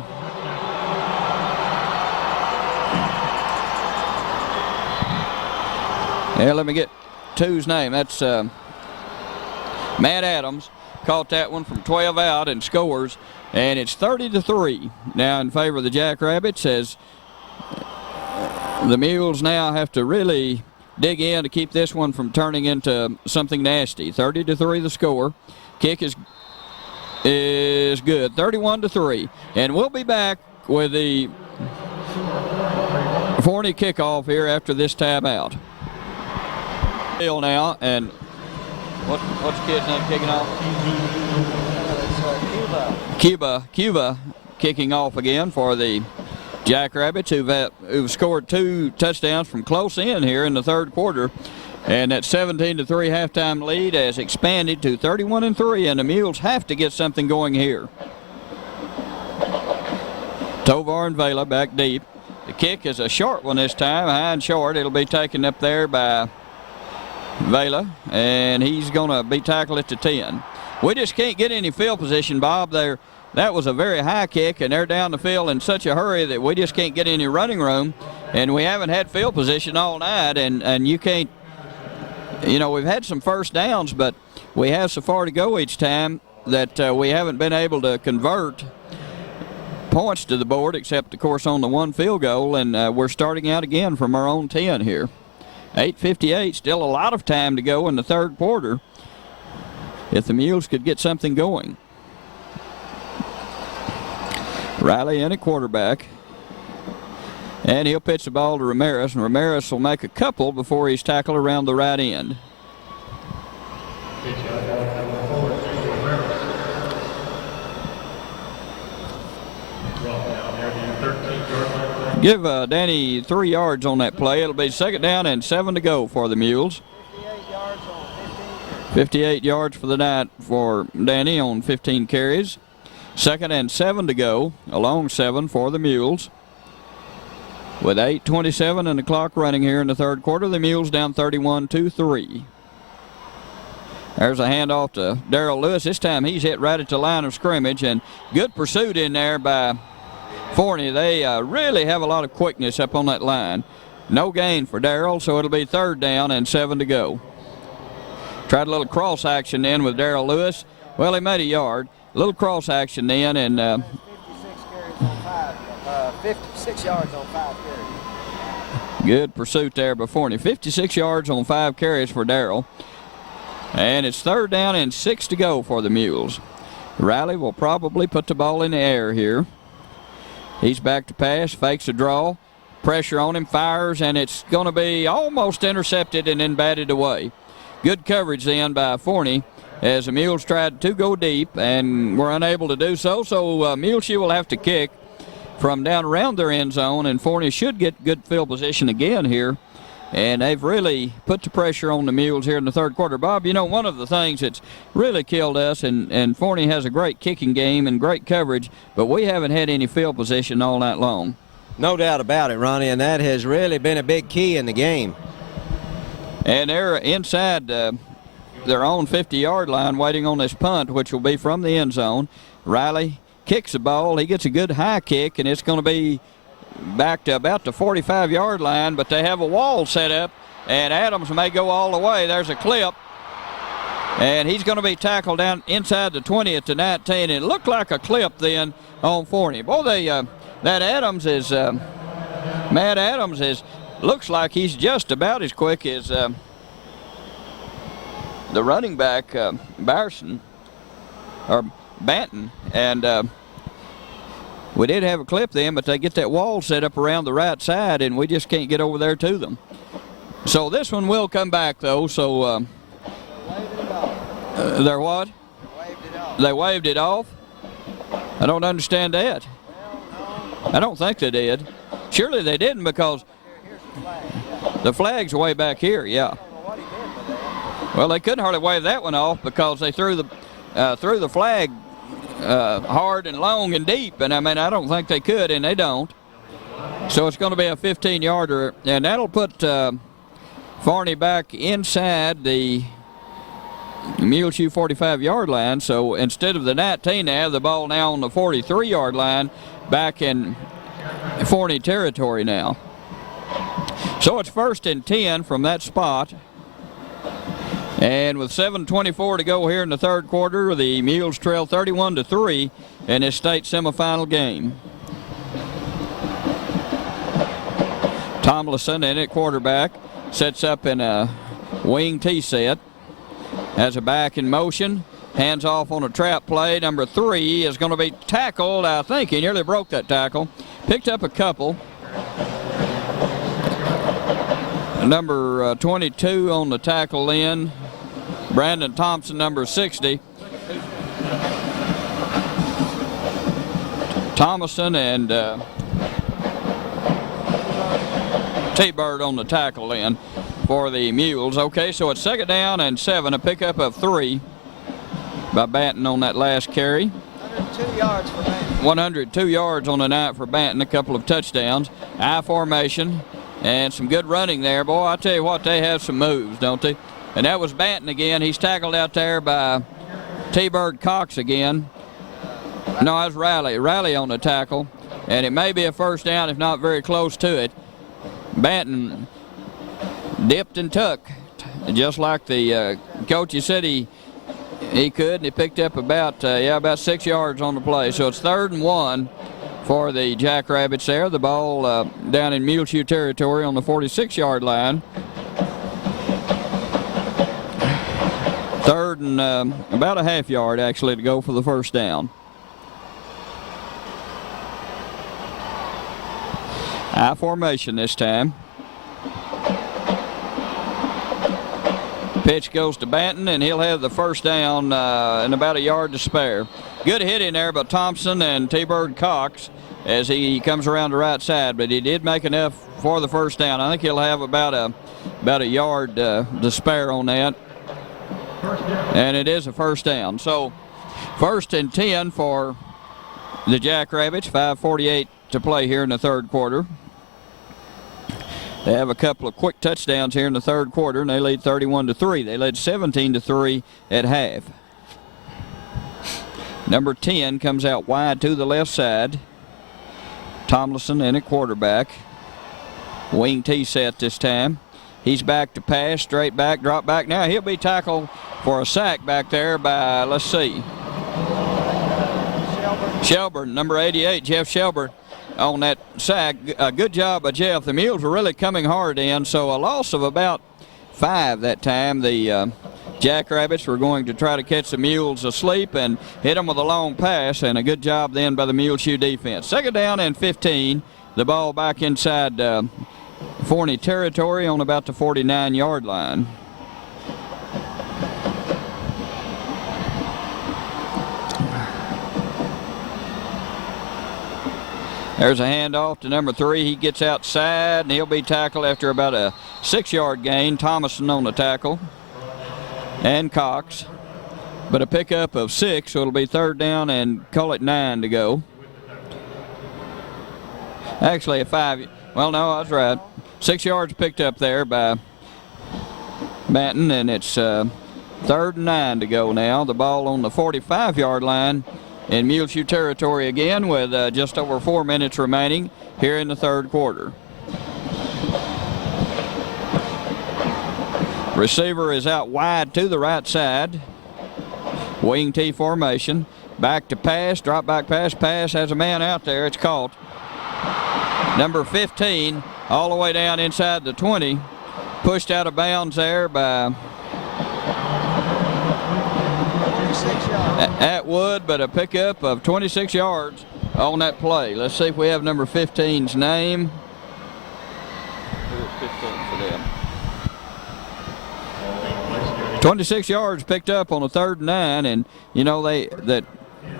let me get 2's name. That's Matt Adams. Caught that one from 12 out and scores. And it's 30-3 now in favor of the Jackrabbits, as the Mules now have to really dig in to keep this one from turning into something nasty. 30-3 the score. Kick is good, 31-3, and we'll be back with the Forney kickoff here after this timeout. Now, and what's the kid's name kicking off? Cuba kicking off again for the Jackrabbits, who've scored 2 touchdowns from close in here in the third quarter. And that 17-3 halftime lead has expanded to 31-3, and the Mules have to get something going here. Tovar and Vela back deep. The kick is a short one this time, high and short. It'll be taken up there by Vela, and he's going to be tackled at the 10. We just can't get any field position, Bob. That was a very high kick, and they're down the field in such a hurry that we just can't get any running room, and we haven't had field position all night, and you can't, you know, we've had some first downs, but we have so far to go each time that we haven't been able to convert points to the board, except, of course, on the 1 field goal, and we're starting out again from our own 10 here. 8:58, still a lot of time to go in the third quarter if the Mules could get something going. Riley in at quarterback, and he'll pitch the ball to Ramirez, and Ramirez will make a couple before he's tackled around the right end. Give Danny 3 yards on that play. It'll be 2nd down and 7 to go for the Mules. 58 yards for the night for Danny on 15 carries. 2nd and 7 to go, a long 7 for the Mules. With 8:27 and the clock running here in the third quarter, the Mules down 31-3. There's a handoff to Darrell Lewis. This time he's hit right at the line of scrimmage, and good pursuit in there by Forney. They really have a lot of quickness up on that line. No gain for Darrell, so it'll be 3rd down and 7 to go. Tried a little cross action then with Darrell Lewis. Well, he made a yard. A little cross action then, and 56 yards on 5 carries. Good pursuit there by Forney. 56 yards on 5 carries for Darrell. And it's 3rd down and 6 to go for the Mules. Riley will probably put the ball in the air here. He's back to pass, fakes a draw, pressure on him, fires, and it's going to be almost intercepted and then batted away. Good coverage then by Forney as the Mules tried to go deep and were unable to do so. So Muleshoe will have to kick from down around their end zone, and Forney should get good field position again here. And they've really put the pressure on the Mules here in the third quarter. Bob, you know, one of the things that's really killed us, and Forney has a great kicking game and great coverage, but we haven't had any field position all night long. No doubt about it, Ronnie, and that has really been a big key in the game. And they're inside their own 50-yard line waiting on this punt, which will be from the end zone. Riley kicks the ball. He gets a good high kick, and it's going to be back to about the 45-yard line, but they have a wall set up, and Adams may go all the way. There's a clip, and he's going to be tackled down inside the 20 at the 19. It looked like a clip then on Forney. Boy, that Adams is, Matt Adams is, looks like he's just about as quick as the running back, Banton, and we did have a clip then, but they get that wall set up around the right side, and we just can't get over there to them. So this one will come back, though. So they're what? They waved it off. I don't understand that. I don't think they did. Surely they didn't, because the flag's way back here. Yeah. Well, they couldn't hardly wave that one off because they threw the flag hard and long and deep, and I mean, I don't think they could, and they don't. So it's going to be a 15-yarder, and that'll put Forney back inside the Muleshoe 45-yard line. So instead of the 19, they have the ball now on the 43-yard line, back in Forney territory now. So it's 1st and 10 from that spot. And with 7:24 to go here in the third quarter, the Mules trail 31-3 in this state semifinal game. Tomlinson in at quarterback, sets up in a wing tee set, has a back in motion, hands off on a trap play. Number 3 is going to be tackled. I think he nearly broke that tackle. Picked up a couple. Number 22 on the tackle in, Brandon Thompson, number 60. Thomason and T-Bird on the tackle then for the Mules. Okay, so it's 2nd down and 7, a pickup of 3 by Banton on that last carry. 102 yards for Banton. 102 yards on the night for Banton, a couple of touchdowns. I formation and some good running there. Boy, I tell you what, they have some moves, don't they? And that was Banton again. He's tackled out there by T-Bird Cox again. No, that's Riley. Riley on the tackle. And it may be a 1st down, if not very close to it. Banton dipped and took, just like the coach said he could, and he picked up about 6 yards on the play. So it's 3rd and 1 for the Jackrabbits there. The ball down in Muleshoe territory on the 46-yard line. 3rd and about a half yard actually to go for the 1st down. I formation this time. Pitch goes to Banton, and he'll have the 1st down and about a yard to spare. Good hit in there by Thompson and T-Bird Cox as he comes around the right side, but he did make enough for the 1st down. I think he'll have about a yard to spare on that. And it is a 1st down. So 1st and 10 for the Jackrabbits. 5:48 to play here in the 3rd quarter. They have a couple of quick touchdowns here in the 3rd quarter, and they lead 31-3. They led 17-3 at half. Number 10 comes out wide to the left side. Tomlinson in at quarterback. Wing T set this time. He's back to pass, straight back, drop back. Now he'll be tackled for a sack back there by, let's see, Shelburne, number 88, Jeff Shelburne on that sack. A good job by Jeff. The Mules were really coming hard in, so a loss of about 5 that time. The Jackrabbits were going to try to catch the Mules asleep and hit them with a long pass, and a good job then by the Muleshoe defense. 2nd down and 15. The ball back inside Forney territory on about the 49-yard line. There's a handoff to number 3. He gets outside, and he'll be tackled after about a 6-yard gain. Thomason on the tackle, and Cox. But a pickup of 6, so it'll be 3rd down and call it 9 to go. Actually, a 5. Well, no, I was right. 6 yards picked up there by Banton, and it's 3rd and 9 to go now. The ball on the 45-yard line in Muleshoe territory again with just over 4 minutes remaining here in the 3rd quarter. Receiver is out wide to the right side. Wing T formation. Back to pass, drop back pass, has a man out there. It's caught. Number 15 all the way down inside the 20. Pushed out of bounds there by Atwood, but a pickup of 26 yards on that play. Let's see if we have number 15's name. Who is 15 for them? 26 yards picked up on a 3rd and 9, and you know that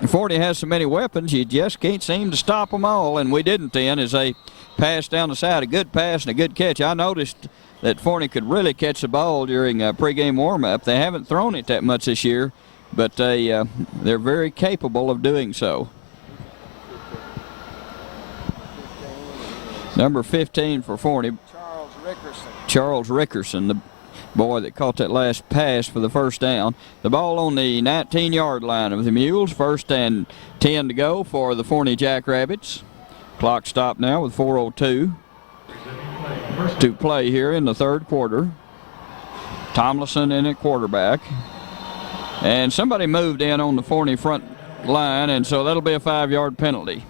Forney has so many weapons, you just can't seem to stop them all, and we didn't then as they passed down the side. A good pass and a good catch. I noticed that Forney could really catch the ball during a pregame warm-up. They haven't thrown it that much this year, but they're very capable of doing so. Number 15 for Forney. Charles Rickerson, the boy that caught that last pass for the 1st down. The ball on the 19-yard line of the Mules. 1st and 10 to go for the Forney Jackrabbits. Clock stopped now with 4:02 to play here in the 3rd quarter. Tomlinson in at quarterback. And somebody moved in on the Forney front line, and so that'll be a 5-yard penalty.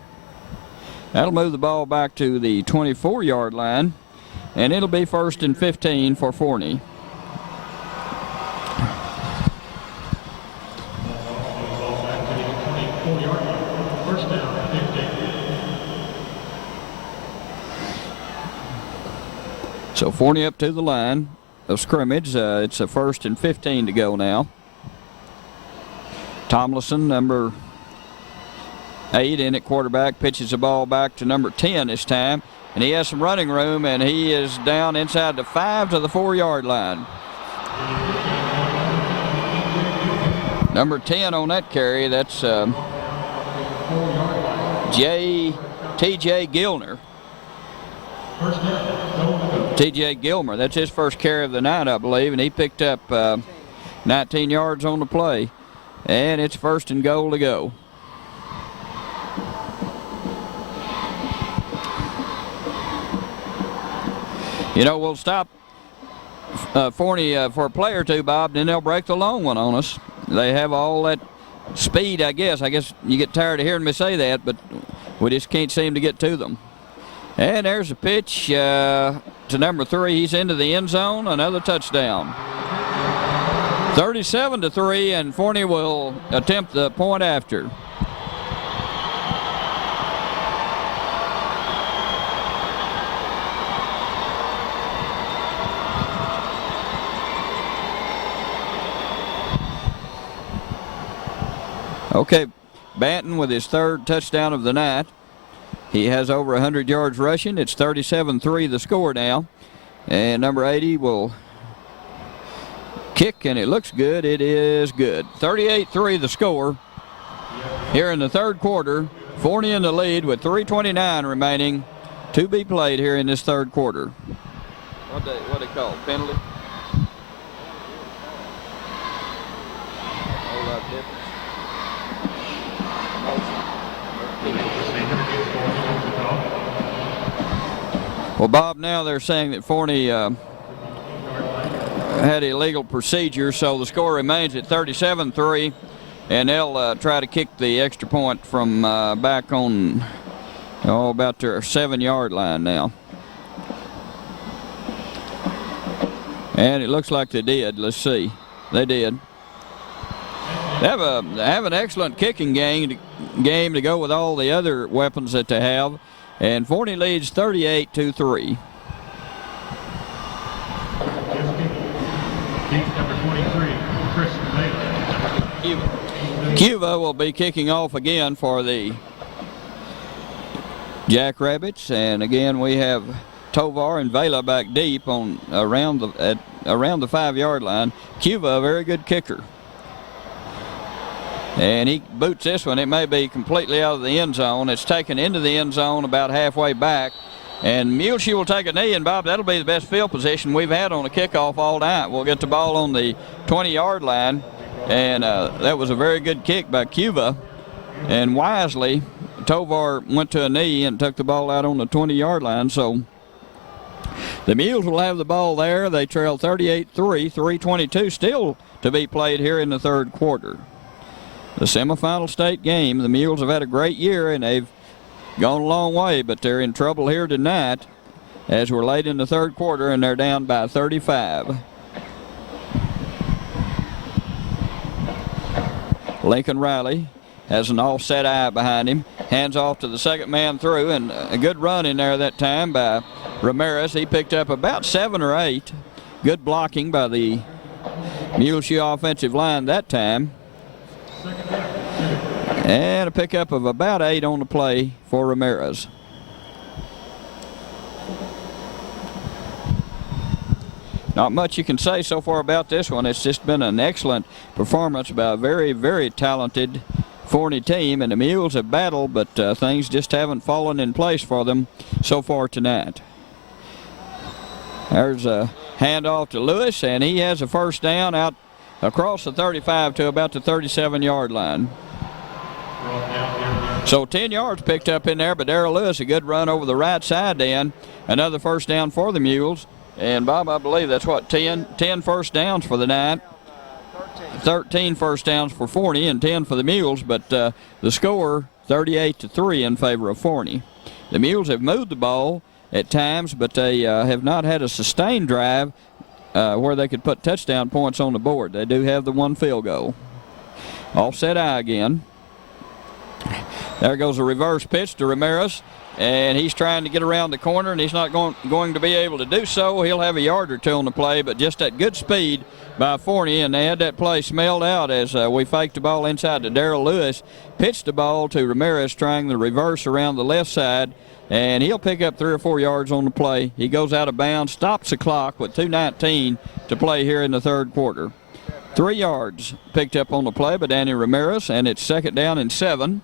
That'll move the ball back to the 24-yard line, and it'll be 1st and 15 for Forney. So Forney up to the line of scrimmage. It's a 1st and 15 to go now. Tomlinson, number 8 in at quarterback, pitches the ball back to number 10 this time. and he has some running room, and he is down inside the 5 to the 4-yard line. Number 10 on that carry, that's T.J. Gilner. T.J. Gilmer, that's his first carry of the night, I believe, and he picked up 19 yards on the play. And it's 1st and goal to go. You know, we'll stop Forney for a play or two, Bob, then they'll break the long one on us. They have all that speed, I guess. I guess you get tired of hearing me say that, but we just can't seem to get to them. And there's a pitch to number 3. He's into the end zone, another touchdown. 37-3, and Forney will attempt the point after. Okay, Banton with his 3rd touchdown of the night. He has over 100 yards rushing. It's 37-3 the score now. And number 80 will kick, and it looks good. It is good. 38-3 the score here in the 3rd quarter. Forney in the lead with 3:29 remaining to be played here in this 3rd quarter. What they call it? Penalty? Whole lot different. Well, Bob, now they're saying that Forney had illegal procedure, so the score remains at 37-3, and they'll try to kick the extra point from back on about their 7-yard line now. And it looks like they did. Let's see. They did. They have an excellent kicking game to go with all the other weapons that they have. And Forney leads 38-3. Cuba will be kicking off again for the Jackrabbits, and again we have Tovar and Vela back deep on around the 5-yard line. Cuba, a very good kicker. And he boots this one. It may be completely out of the end zone. It's taken into the end zone about halfway back. And Muleshoe will take a knee, and Bob, that'll be the best field position we've had on a kickoff all night. We'll get the ball on the 20-yard line. And that was a very good kick by Cuba. And wisely, Tovar went to a knee and took the ball out on the 20-yard line. So the Mules will have the ball there. They trail 38-3, 3:22 still to be played here in the 3rd quarter. The semifinal state game, the Mules have had a great year and they've gone a long way, but they're in trouble here tonight as we're late in the 3rd quarter and they're down by 35. Lincoln Riley has an offset eye behind him, hands off to the 2nd man through, and a good run in there that time by Ramirez. He picked up about 7 or 8. Good blocking by the Muleshoe offensive line that time. And a pickup of about 8 on the play for Ramirez. Not much you can say so far about this one. It's just been an excellent performance by a very, very talented Forney team, and the Mules have battled, but things just haven't fallen in place for them so far tonight. There's a handoff to Lewis, and he has a 1st down out across the 35 to about the 37-yard line. So 10 yards picked up in there, but Darrell Lewis, a good run over the right side then. Another 1st down for the Mules. And Bob, I believe that's what, 10 1st downs for the night. 13 1st downs for Forney and 10 for the Mules, but the score 38-3 in favor of Forney. The Mules have moved the ball at times, but they have not had a sustained drive where they could put touchdown points on the board. They do have the 1 field goal. Offset eye again. There goes a reverse pitch to Ramirez, and he's trying to get around the corner, and he's not going to be able to do so. He'll have a yard or 2 on the play, but just that good speed by Forney, and they had that play smelled out as we faked the ball inside to Darrell Lewis, pitched the ball to Ramirez, trying the reverse around the left side, and he'll pick up 3 or 4 yards on the play. He goes out of bounds, stops the clock with 2:19 to play here in the third quarter. 3 yards picked up on the play by Danny Ramirez, and it's 2nd down and 7.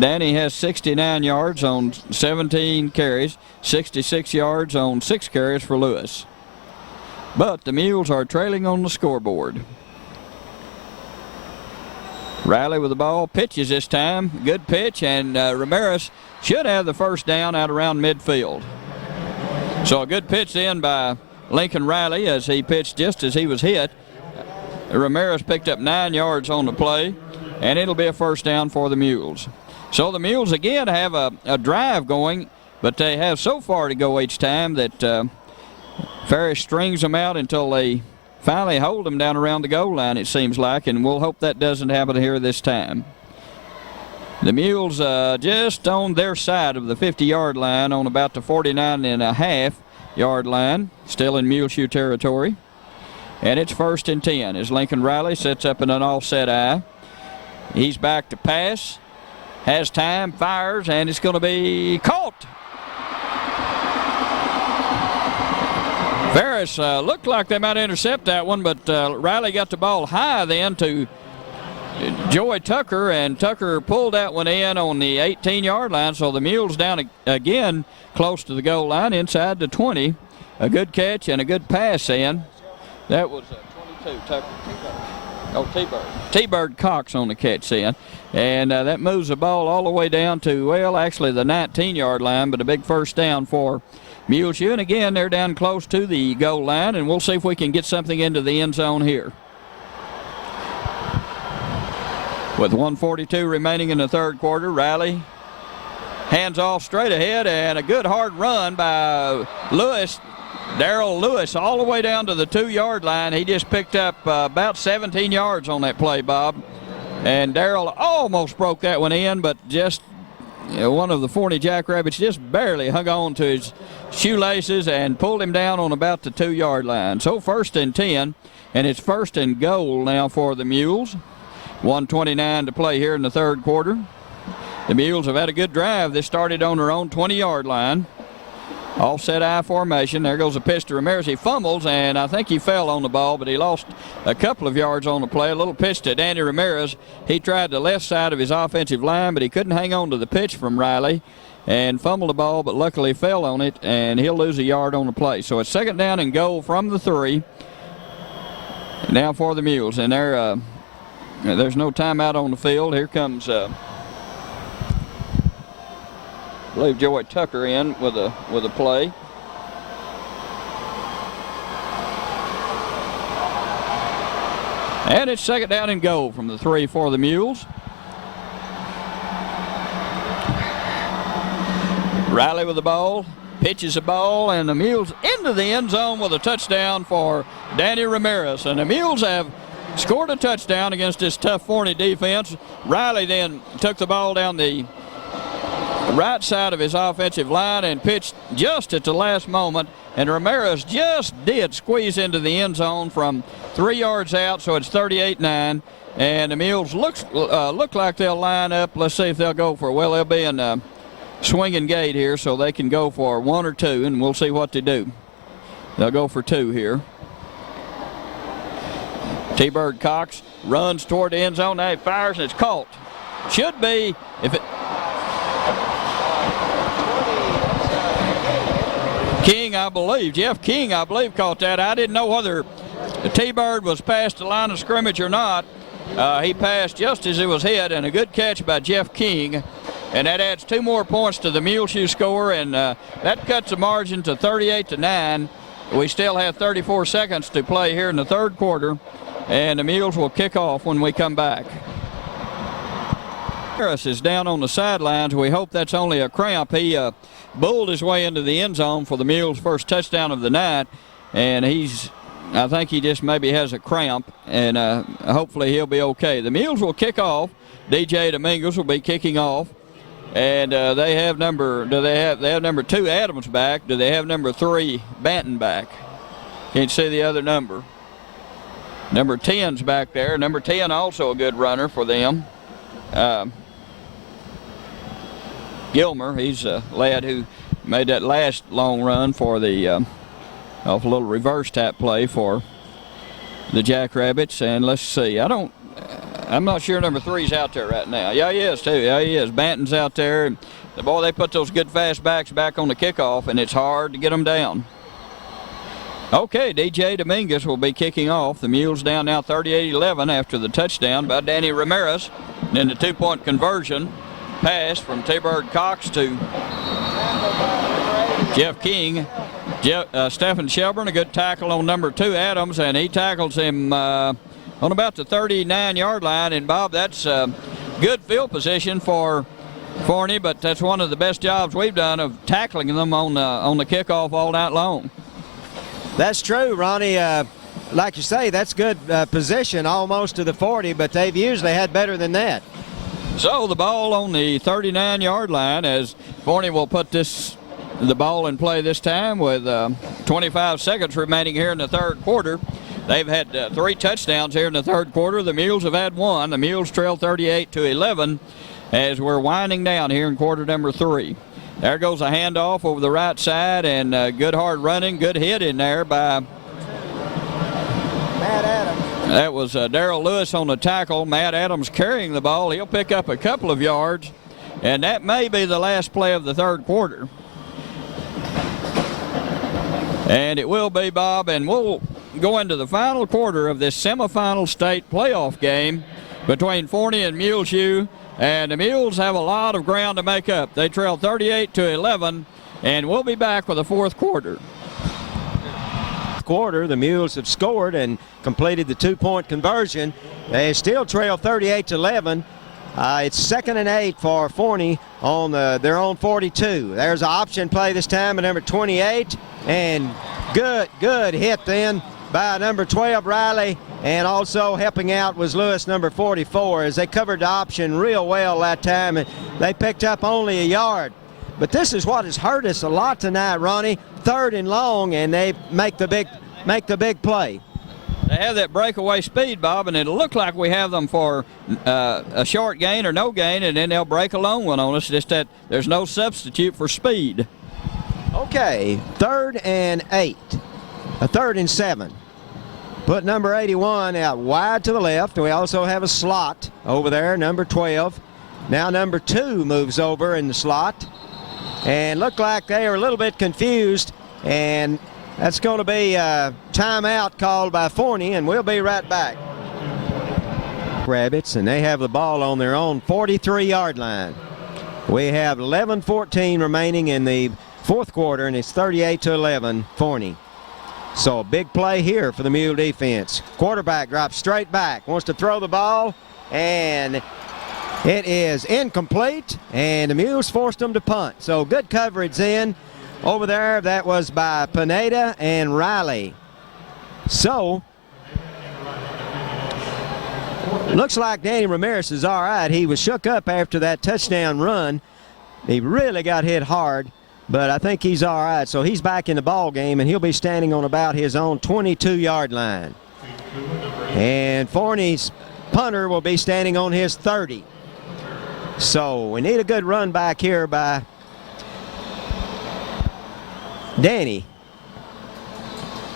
Danny has 69 yards on 17 carries, 66 yards on 6 carries for Lewis. But the Mules are trailing on the scoreboard. Riley with the ball, pitches this time. Good pitch, and Ramirez should have the first down out around midfield. So a good pitch in by Lincoln Riley as he pitched just as he was hit. Ramirez picked up 9 yards on the play, and it'll be a first down for the Mules. So the Mules again have a drive going, but they have so far to go each time that Ferris strings them out until they finally hold them down around the goal line, it seems like, and we'll hope that doesn't happen here this time. The Mules just on their side of the 50-yard line on about the 49.5-yard line, still in Muleshoe territory. And it's 1st and 10 as Lincoln Riley sets up in an offset eye. He's back to pass, has time, fires, and it's going to be caught. Ferris looked like they might intercept that one, but Riley got the ball high then to Joey Tucker, and Tucker pulled that one in on the 18-yard line, so the Mules down again close to the goal line inside the 20. A good catch and a good pass in. That was 22, Tucker. Oh, T-Bird Cox on the catch in. And that moves the ball all the way down to, well, actually the 19-yard line, but a big first down for Muleshoe. And again, they're down close to the goal line, and we'll see if we can get something into the end zone here. With 1:42 remaining in the third quarter, Riley hands off straight ahead, and a good hard run by Lewis. Darrell Lewis all the way down to the 2-yard line. He just picked up about 17 yards on that play, Bob. And Darrell almost broke that one in, but just one of the Forney Jackrabbits just barely hung on to his shoelaces and pulled him down on about the 2-yard line. So 1st and 10, and it's 1st and goal now for the Mules. 1:29 to play here in the third quarter. The Mules have had a good drive. They started on their own 20-yard line. Offset eye formation. There goes a pitch to Ramirez. He fumbles, and I think he fell on the ball, but he lost a couple of yards on the play. A little pitch to Danny Ramirez. He tried the left side of his offensive line, but he couldn't hang on to the pitch from Riley and fumbled the ball, but luckily fell on it, and he'll lose a yard on the play. So it's 2nd down and goal from the 3. Now for the Mules, and there's no timeout on the field. Here comes I believe Joey Tucker in with a play. And it's 2nd down and goal from the 3 for the Mules. Riley with the ball, pitches the ball, and the Mules into the end zone with a touchdown for Danny Ramirez. And the Mules have scored a touchdown against this tough Forney defense. Riley then took the ball down the right side of his offensive line and pitched just at the last moment, and Ramirez just did squeeze into the end zone from 3 yards out, so it's 38-9, and the Mules look like they'll line up. Let's see if they'll go for, well, they'll be in swinging gate here, so they can go for 1 or 2, and we'll see what they do. They'll go for 2 here. T-Bird Cox runs toward the end zone. Now he fires, and it's caught. Should be, if it... King, I believe, Jeff King, I believe, caught that. I didn't know whether T-Bird was past the line of scrimmage or not. He passed just as it was hit, and a good catch by Jeff King. And that adds 2 more points to the Muleshoe score, and that cuts the margin to 38-9. We still have 34 seconds to play here in the third quarter, and the Mules will kick off when we come back. Harris is down on the sidelines. We hope that's only a cramp. He bulled his way into the end zone for the Mules' first touchdown of the night, and I think he just maybe has a cramp, and hopefully he'll be okay. The Mules will kick off. DJ Dominguez will be kicking off, and they have number 2 Adams back. Do they have number 3 Banton back? Can't see the other number. Number 10's back there. Number 10 also a good runner for them. Gilmer. He's a lad who made that last long run for the off a little reverse tap play for the Jackrabbits. And let's see, I'm not sure number 3's out there right now. Yeah, he is too. Yeah, he is. Banton's out there. And boy, they put those good fast backs back on the kickoff, and it's hard to get them down. Okay, DJ Dominguez will be kicking off. The Mules down now 38-11 after the touchdown by Danny Ramirez. And then the 2-point conversion pass from T-Bird Cox to Jeff King. Stephen Shelburne, a good tackle on number 2, Adams, and he tackles him on about the 39-yard line. And Bob, that's good field position for Forney, but that's one of the best jobs we've done of tackling them on the kickoff all night long. That's true, Ronnie. Like you say, that's good position almost to the 40, but they've usually had better than that. So the ball on the 39-yard line as Forney will put the ball in play this time with 25 seconds remaining here in the third quarter. They've had 3 touchdowns here in the third quarter. The Mules have had 1. The Mules trail 38-11 as we're winding down here in quarter number 3. There goes a handoff over the right side, and good hard running, good hit in there by Matt Adams. That was Darrell Lewis on the tackle. Matt Adams carrying the ball. He'll pick up a couple of yards, and that may be the last play of the third quarter. And it will be, Bob, and we'll go into the final quarter of this semifinal state playoff game between Forney and Muleshoe. And the Mules have a lot of ground to make up. They trail 38-11, and we'll be back with the fourth quarter. The Mules have scored and completed the 2-point conversion. They still trail 38-11. It's 2nd and 8 for Forney on their own 42. There's an option play this time at number 28, and good hit then by number 12, Riley, and also helping out was Lewis, number 44, as they covered the option real well that time, and they picked up only a yard. But this is what has hurt us a lot tonight, Ronnie. 3rd and long, and they make the big play. They have that breakaway speed, Bob, and it'll look like we have them for a short gain or no gain, and then they'll break a long one on us. Just that there's no substitute for speed. Okay, 3rd and 8, a 3rd and 7. Put number 81 out wide to the left. We also have a slot over there, number 12. Now number 2 moves over in the slot, and look like they are a little bit confused, and that's going to be a timeout called by Forney, and we'll be right back. Rabbits, and they have the ball on their own 43-yard line. We have 11:14 remaining in the fourth quarter, and it's 38-11 Forney. So a big play here for the Mule defense. Quarterback drops straight back, wants to throw the ball, and it is incomplete, and the Mules forced them to punt. So good coverage in over there. That was by Pineda and Riley. So looks like Danny Ramirez is all right. He was shook up after that touchdown run. He really got hit hard, but I think he's all right. So he's back in the ball game, and he'll be standing on about his own 22-yard line. And Forney's punter will be standing on his 30. So we need a good run back here by Danny.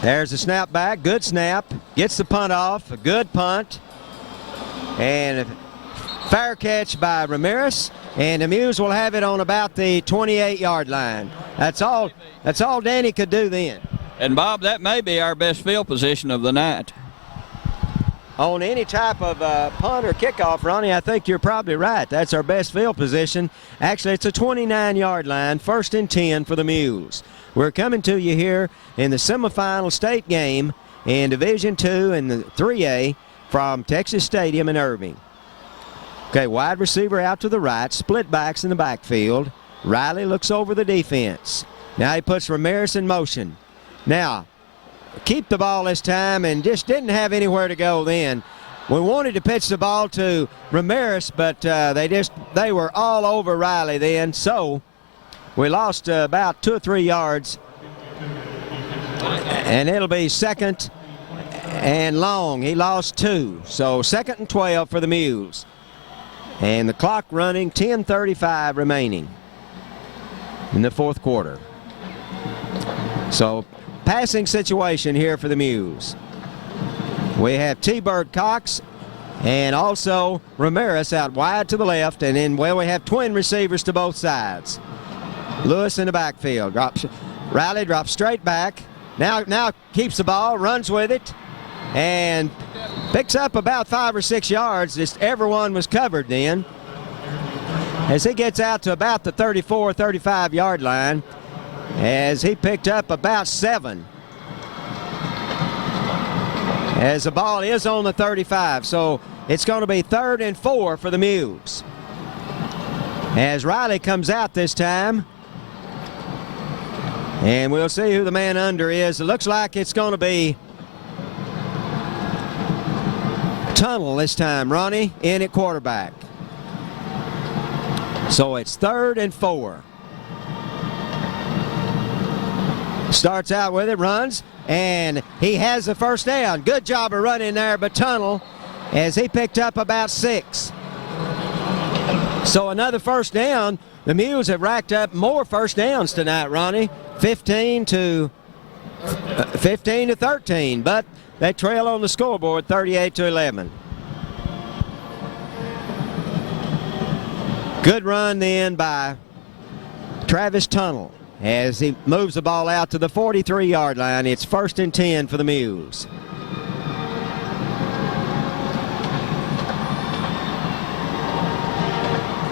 There's the snap back, good snap, gets the punt off, a good punt, and a fair catch by Ramirez, and the Mules will have it on about the 28-yard line. That's all Danny could do then. And Bob, that may be our best field position of the night. On any type of punt or kickoff, Ronnie, I think you're probably right. That's our best field position. Actually, it's a 29-yard line, 1st and 10 for the Mules. We're coming to you here in the semifinal state game in Division II and the 3A from Texas Stadium in Irving. Okay, wide receiver out to the right, split backs in the backfield. Riley looks over the defense. Now he puts Ramirez in motion. Now, keep the ball this time and just didn't have anywhere to go then. We wanted to pitch the ball to Ramirez, but they were all over Riley then, so we lost about 2 or 3 yards, and it'll be 2nd and long. He lost 2, so 2nd and 12 for the Mules. And the clock running, 10:35 remaining. in the fourth quarter. So passing situation here for the Mules. We have T-Bird Cox and also Ramirez out wide to the left, and then, well, we have twin receivers to both sides. Lewis in the backfield. Riley drops straight back. Now keeps the ball, runs with it, and picks up about 5 or 6 yards. Just everyone was covered then. As he gets out to about the 34, 35 yard line, as he picked up about 7. As the ball is on the 35, so it's going to be 3rd and 4 for the Mules. As Riley comes out this time, and we'll see who the man under is. It looks like it's going to be Tunnel this time. Ronnie in at quarterback. So it's 3rd and 4. Starts out with it, runs, and he has the first down. Good job of running there, but Tunnel, as he picked up about 6. So another first down. The Mules have racked up more first downs tonight, Ronnie. 15 to 13, but they trail on the scoreboard 38-11. Good run then by Travis Tunnel as he moves the ball out to the 43-yard line. It's 1st and 10 for the Mules.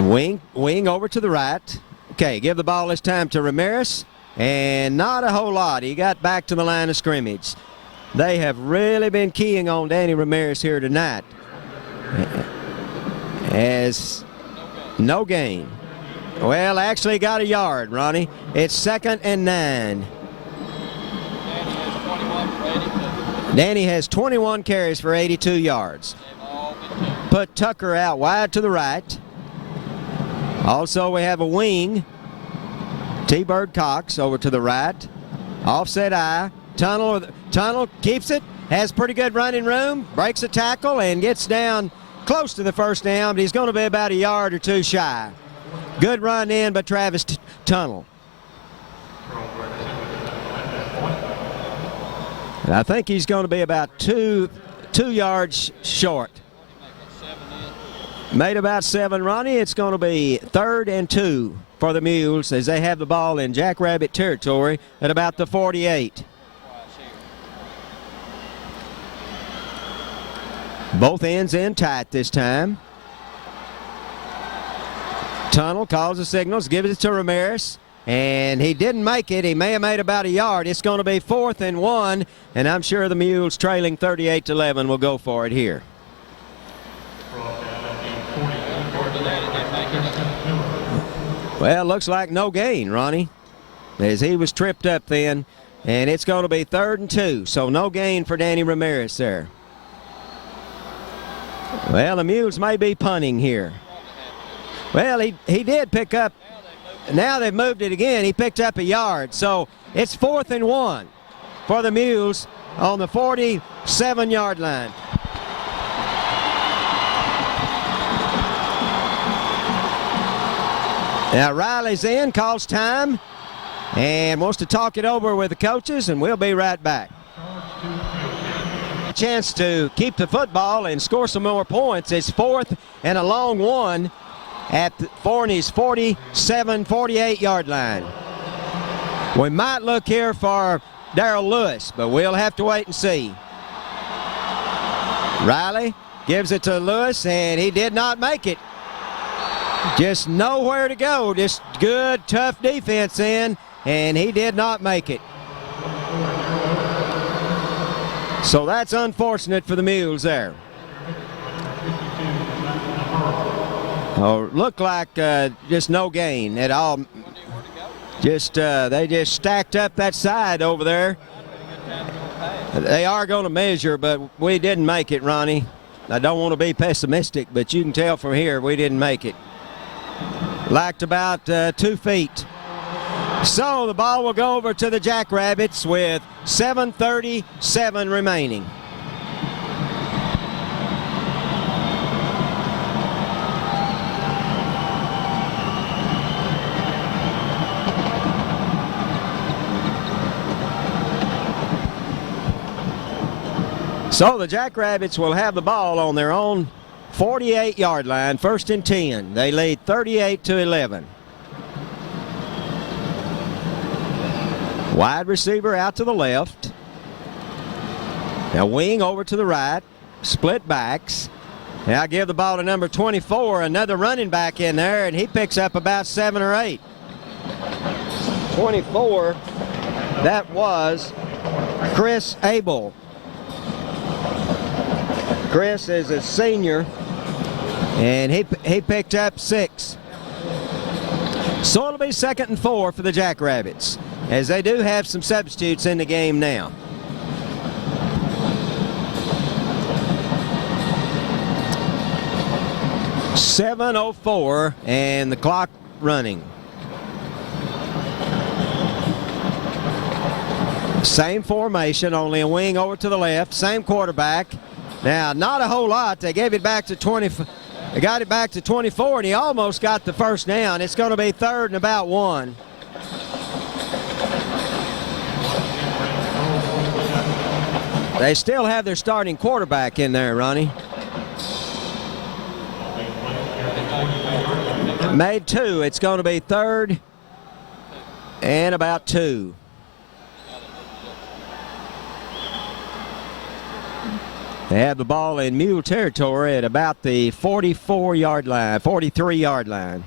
Wing over to the right. Okay, give the ball this time to Ramirez, and not a whole lot. He got back to the line of scrimmage. They have really been keying on Danny Ramirez here tonight. As no gain. Well, actually got a yard, Ronnie. It's 2nd and 9. Danny has 21 carries for 82 yards. Put Tucker out wide to the right. Also, we have a wing. T-Bird Cox over to the right. Offset eye. Tunnel keeps it. Has pretty good running room. Breaks a tackle and gets down close to the first down, but he's going to be about a yard or 2 shy. Good run in by Travis Tunnel. And I think he's going to be about two yards short. Made about 7, Ronnie. It's going to be 3rd and 2 for the Mules as they have the ball in Jackrabbit territory at about the 48. Both ends in tight this time. Tunnel calls the signals, gives it to Ramirez, and he didn't make it. He may have made about a yard. It's going to be 4th and 1, and I'm sure the Mules trailing 38-11 will go for it here. Well, looks like no gain, Ronnie, as he was tripped up then, and it's going to be 3rd and 2, so no gain for Danny Ramirez there. Well, the Mules may be punting here. Well, he did pick up. Now they've moved it again. He picked up a yard, so it's 4th and 1 for the Mules on the 47-yard line. Now Riley's in, calls time, and wants to talk it over with the coaches, and we'll be right back. Chance to keep the football and score some more points. It's 4th and a long 1 at Forney's 47-48-yard line. We might look here for Darrell Lewis, but we'll have to wait and see. Riley gives it to Lewis, and he did not make it. Just nowhere to go. Just good, tough defense in, and he did not make it. So that's unfortunate for the Mules there. Oh, looked like just no gain at all. Just they just stacked up that side over there. They are going to measure, but we didn't make it, Ronnie. I don't want to be pessimistic, but you can tell from here we didn't make it. Lacked about 2 feet. So the ball will go over to the Jackrabbits with 7:37 remaining. So the Jackrabbits will have the ball on their own 48-yard line, 1st and 10. They lead 38-11. Wide receiver out to the left. Now wing over to the right. Split backs. Now give the ball to number 24, another running back in there, and he picks up about 7 or 8. 24, that was Chris Abel. Chris is a senior, and he picked up 6. So it'll be 2nd and 4 for the Jackrabbits, as they do have some substitutes in the game now. .704 and the clock running. Same formation, only a wing over to the left. Same quarterback. Now, not a whole lot. They gave it back to 20. They got it back to 24, and he almost got the first down. It's going to be 3rd and about 1. They still have their starting quarterback in there, Ronnie. Made 2. It's going to be 3rd and about 2. They have the ball in Mule territory at about the 44-yard line, 43-yard line.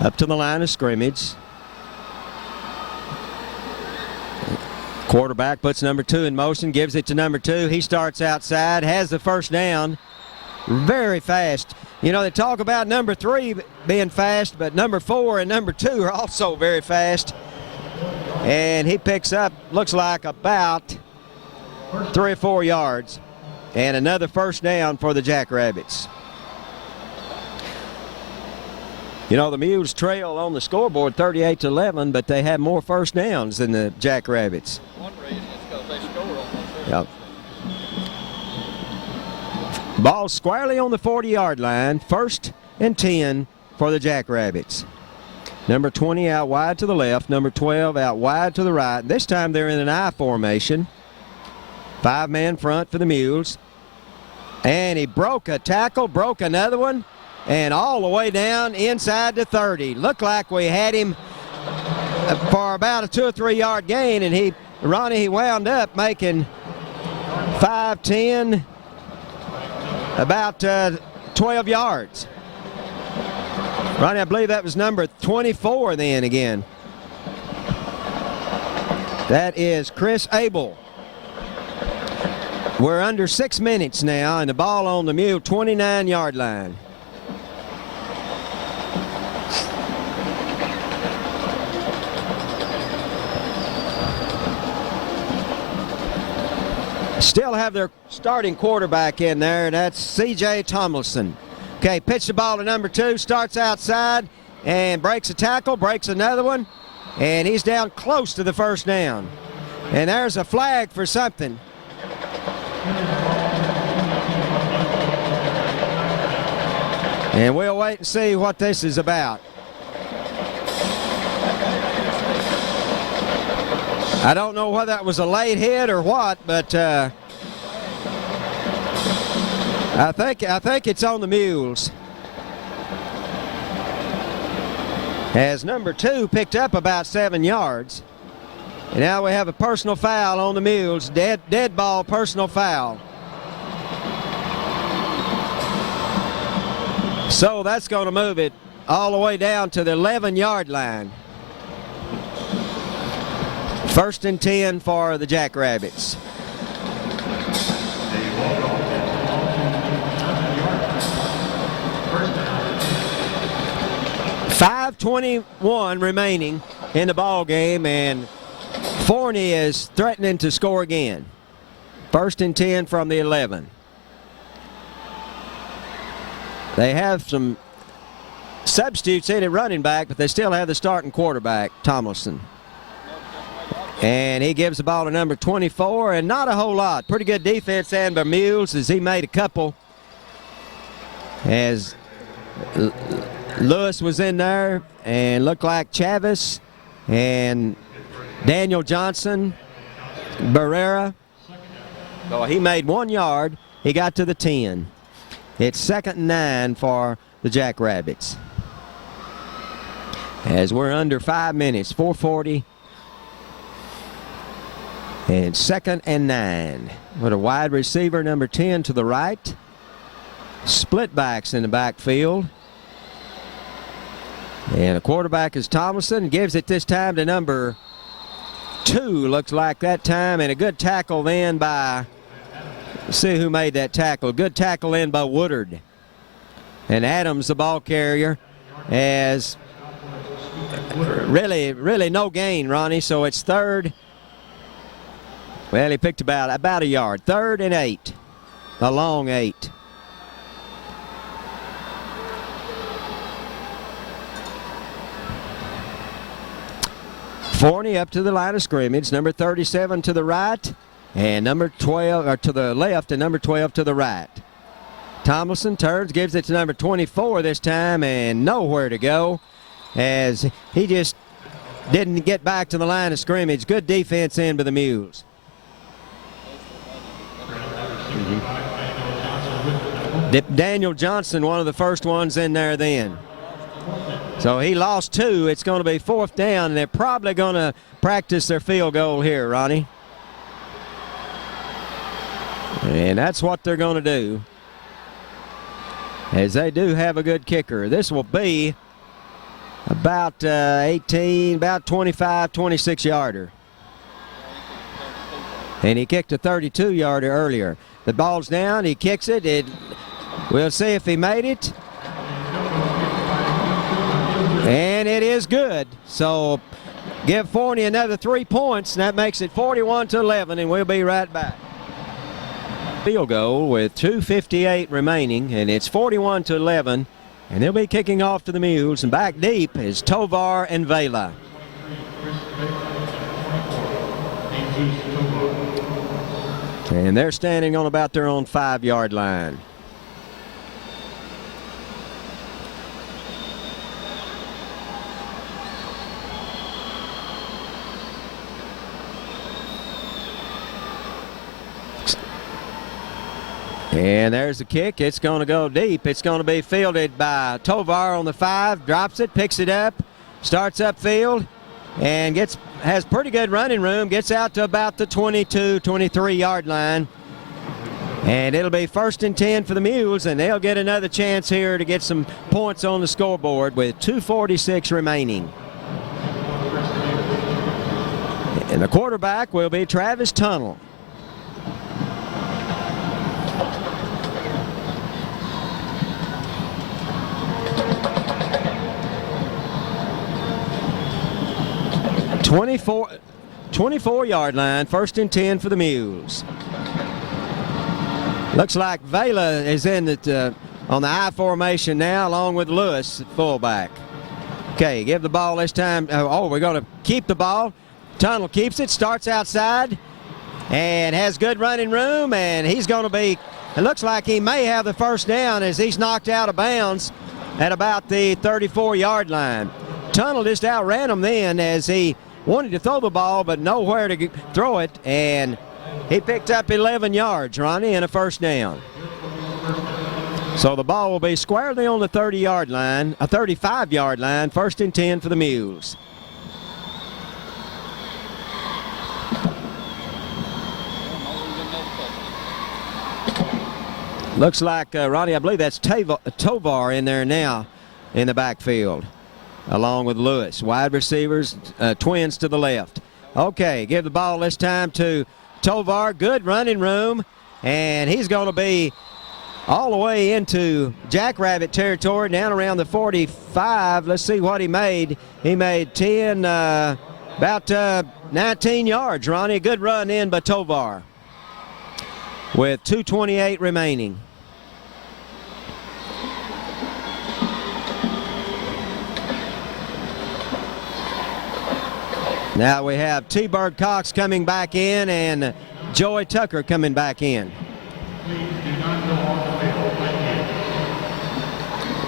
Up to the line of scrimmage. Quarterback puts number 2 in motion, gives it to number 2. He starts outside, has the first down. Very fast. You know, they talk about number 3 being fast, but number 4 and number 2 are also very fast. And he picks up, looks like about 3 or 4 yards. And another first down for the Jackrabbits. You know, the Mules trail on the scoreboard 38-11, but they have more first downs than the Jackrabbits. One reason is because they score on those. Yep. Ball squarely on the 40-yard line. 1st and 10 for the Jackrabbits. Number 20 out wide to the left. Number 12 out wide to the right. This time they're in an I formation. 5-man front for the Mules. And he broke a tackle, broke another one, and all the way down inside the 30. Looked like we had him for about a 2 or 3 yard gain, and Ronnie, he wound up making 5, 10, about 12 yards. Ronnie, I believe that was number 24 then again. That is Chris Abel. We're under 6 minutes now, and the ball on the Mule 29-yard line. Still have their starting quarterback in there, and that's C.J. Tomlinson. Okay, pitch the ball to number 2, starts outside and breaks a tackle, breaks another one, and he's down close to the first down. And there's a flag for something. And we'll wait and see what this is about. I don't know whether that was a late hit or what, but I think it's on the Mules. As number 2 picked up about 7 yards. And now we have a personal foul on the Mules. Dead ball personal foul. So that's going to move it all the way down to the 11-yard line. 1st and 10 for the Jackrabbits. .521 remaining in the ball game, and Forney is threatening to score again. 1st and 10 from the 11. They have some substitutes in at running back, but they still have the starting quarterback, Tomlinson. And he gives the ball to number 24, and not a whole lot. Pretty good defense and by Mules, as he made a couple. As Lewis was in there, and looked like Chavis and Daniel Johnson, Barrera. So he made 1 yard. He got to the 10. It's 2nd and 9 for the Jackrabbits. As we're under 5 minutes, 4:40. And it's 2nd and 9. With a wide receiver, number 10 to the right. Split backs in the backfield. And the quarterback is Tomlinson. Gives it this time to number 2, looks like that time. And a good tackle then by, let's see who made that tackle. Good tackle in by Woodard. And Adams, the ball carrier, as really no gain, Ronnie. So it's 3rd. Well, he picked about a yard. 3rd and 8. A long 8. Forney up to the line of scrimmage. Number 37 to the right, and number 12 or to the left, and number 12 to the right. Tomlinson turns, gives it to number 24 this time, and nowhere to go, as he just didn't get back to the line of scrimmage. Good defense in by the Mules. Daniel Johnson, one of the first ones in there then. So he lost 2. It's going to be 4th down, and they're probably going to practice their field goal here, Ronnie. And that's what they're going to do, as they do have a good kicker. This will be about 18, about 25, 26-yarder. And he kicked a 32-yarder earlier. The ball's down. He kicks it. We'll see if he made it. And it is good. So give Forney another 3 points, and that makes it 41-11, and we'll be right back. Field goal with 2:58 remaining, and it's 41-11, and they'll be kicking off to the Mules, and back deep is Tovar and Vela. And they're standing on about their own 5-yard line. And there's the kick. It's going to go deep. It's going to be fielded by Tovar on the 5. Drops it, picks it up, starts upfield, and has pretty good running room. Gets out to about the 22, 23-yard line. And it'll be 1st and 10 for the Mules, and they'll get another chance here to get some points on the scoreboard with 2:46 remaining. And the quarterback will be Travis Tunnell. Twenty-four-yard line, 1st and 10 for the Mules. Looks like Vela is in on the I formation now, along with Lewis at fullback. Okay, give the ball this time. We're going to keep the ball. Tunnell keeps it, starts outside, and has good running room, and he's going to be, it looks like he may have the 1st down as he's knocked out of bounds at about the 34-yard line. Tunnell just outran him then as he wanted to throw the ball, but nowhere to throw it, and he picked up 11 yards, Ronnie, and a 1st down. So the ball will be squarely on the 30-yard line, a 35-yard line, 1st and 10 for the Mules. Looks like, Ronnie, I believe that's Tovar in there now in the backfield, along with Lewis. Wide receivers, twins to the left. Okay, give the ball this time to Tovar. Good running room, and he's going to be all the way into Jackrabbit territory, down around the 45. Let's see what he made. He made 10, about 19 yards, Ronnie. A good run in by Tovar with 2:28 remaining. Now we have T-Bird Cox coming back in and Joey Tucker coming back in.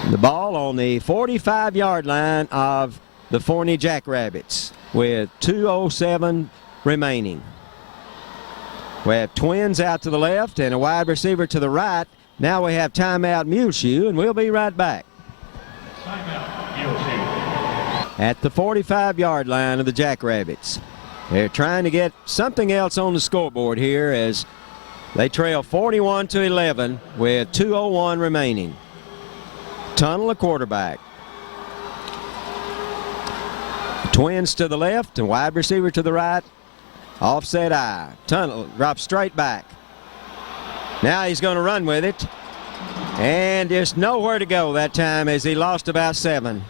The ball on the 45-yard line of the Forney Jackrabbits with 2:07 remaining. We have Twins out to the left and a wide receiver to the right. Now we have timeout Muleshoe, and we'll be right back. At the 45-yard line of the Jackrabbits. They're trying to get something else on the scoreboard here as they trail 41-11 with 2:01 remaining. Tunnel, a quarterback. Twins to the left and wide receiver to the right. Offset eye. Tunnel drops straight back. Now he's going to run with it. And just nowhere to go that time as he lost about 7.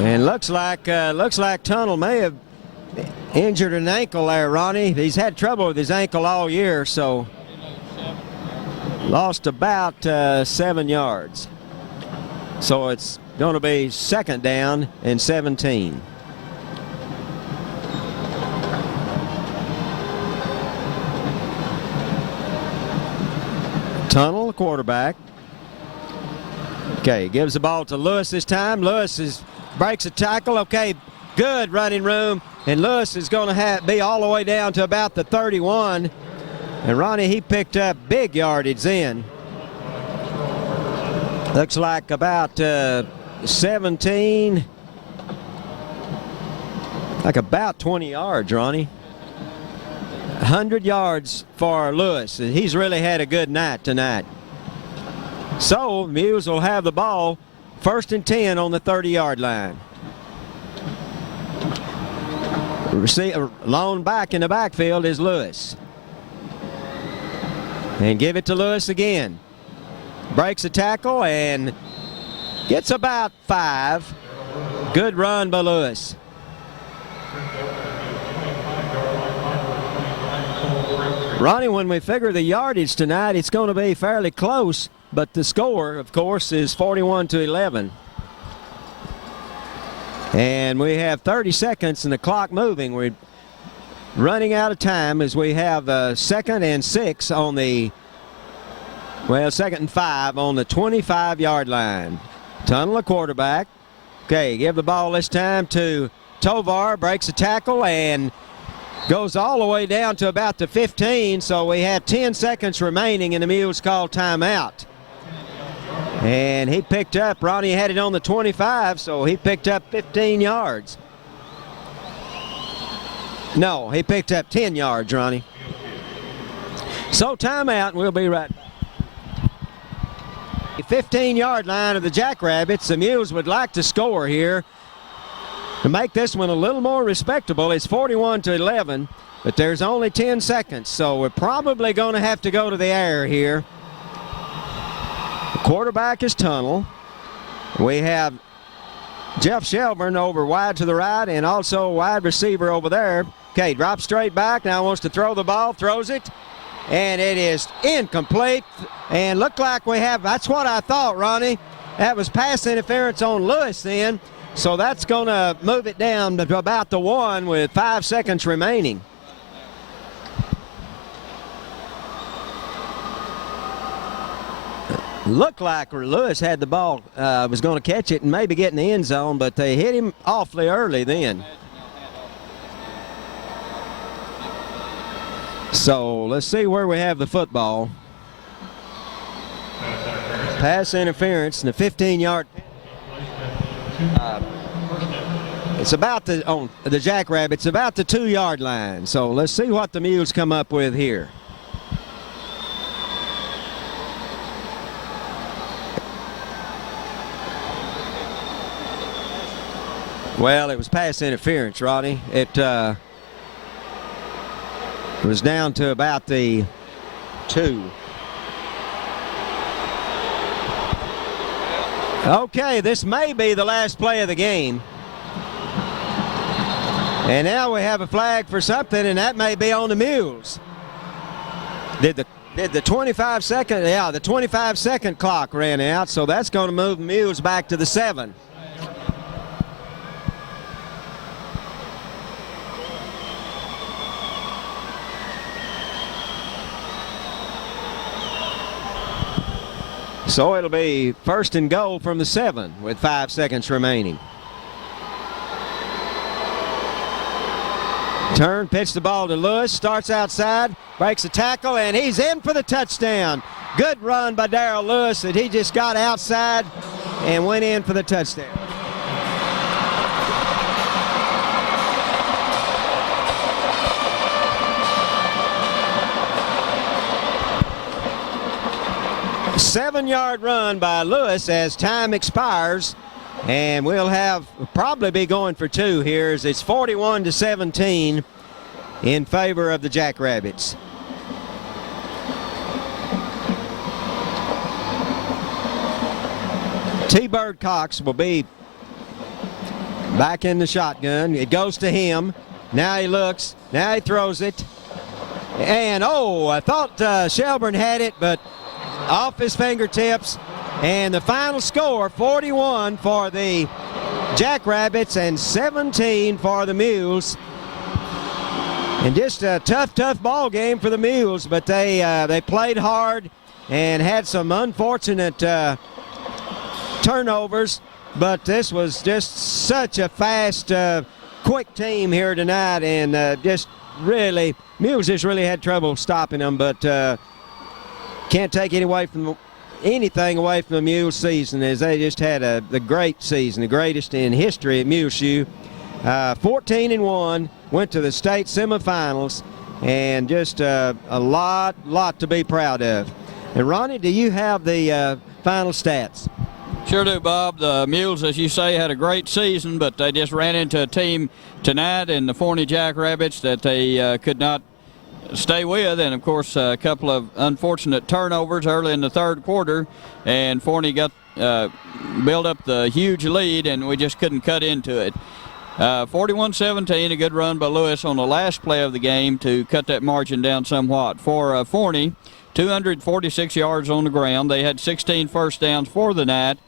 And looks like Tunnel may have injured an ankle there, Ronnie. He's had trouble with his ankle all year, so lost about 7 yards. So it's going to be 2nd down and 17. Tunnel, quarterback. Okay, gives the ball to Lewis this time. Lewis breaks a tackle. Okay, good running room. And Lewis is going to be all the way down to about the 31. And Ronnie, he picked up big yardage then. Looks like about 17. Like about 20 yards, Ronnie. 100 yards for Lewis. He's really had a good night tonight. So Mules will have the ball 1st and 10 on the 30-yard line. Lone back in the backfield is Lewis. And give it to Lewis again. Breaks a tackle and gets about 5. Good run by Lewis. Ronnie, when we figure the yardage tonight, it's going to be fairly close, but the score, of course, is 41-11. And we have 30 seconds and the clock moving. We're running out of time as we have 2nd and 6 on the, 2nd and 5 on the 25-yard line. Tunnel, a quarterback. Okay, give the ball this time to Tovar, breaks a tackle and goes all the way down to about the 15, so we have 10 seconds remaining and the Mules call timeout. And he picked up, Ronnie had it on the 25, so he picked up 15 yards. No, he picked up 10 yards, Ronnie. So timeout, and we'll be right back. 15-yard line of the Jackrabbits. The Mules would like to score here to make this one a little more respectable. It's 41-11, but there's only 10 seconds, so we're probably going to have to go to the air here. The quarterback is Tunnel. We have Jeff Shelburne over wide to the right and also wide receiver over there. Okay, drops straight back, now wants to throw the ball, throws it, and it is incomplete. And looked like we have, that's what I thought, Ronnie. That was pass interference on Lewis then. So that's going to move it down to about the 1 with 5 seconds remaining. Looked like Lewis had the ball, was going to catch it and maybe get in the end zone, but they hit him awfully early then. So let's see where we have the football. Pass interference and the 15-yard. It's about on the Jackrabbits, about the 2-yard line. So let's see what the Mules come up with here. Well, it was pass interference, Rodney. It was down to about the 2. Okay, this may be the last play of the game. And now we have a flag for something, and that may be on the Mules. Did the 25 second, yeah, the 25 second clock ran out, so that's going to move the Mules back to the 7. So it'll be 1st and goal from the 7 with 5 seconds remaining. Turn, pitch the ball to Lewis, starts outside, breaks a tackle, and he's in for the touchdown. Good run by Darrell Lewis, and he just got outside and went in for the touchdown. A 7-yard run by Lewis as time expires, and we'll probably be going for 2 here as it's 41-17 in favor of the Jackrabbits. T-Bird Cox will be back in the shotgun. It goes to him. Now he looks. Now he throws it. And, I thought Shelburne had it, but off his fingertips. And the final score, 41 for the Jackrabbits and 17 for the Mules. And just a tough ball game for the Mules, but they played hard and had some unfortunate turnovers, but this was just such a fast, quick team here tonight, and Mules just really had trouble stopping them, but can't take anything away from the Mules season, as they just had the great season, the greatest in history at Muleshoe. 14-1, went to the state semifinals, and just a lot to be proud of. And Ronnie, do you have the final stats? Sure do, Bob. The Mules, as you say, had a great season, but they just ran into a team tonight in the Forney Jackrabbits that they could not stay with, and of course a couple of unfortunate turnovers early in the 3rd quarter, and Forney got built up the huge lead, and we just couldn't cut into it. 41-17, a good run by Lewis on the last play of the game to cut that margin down somewhat. For Forney, 246 yards on the ground. They had 16 first downs for the night,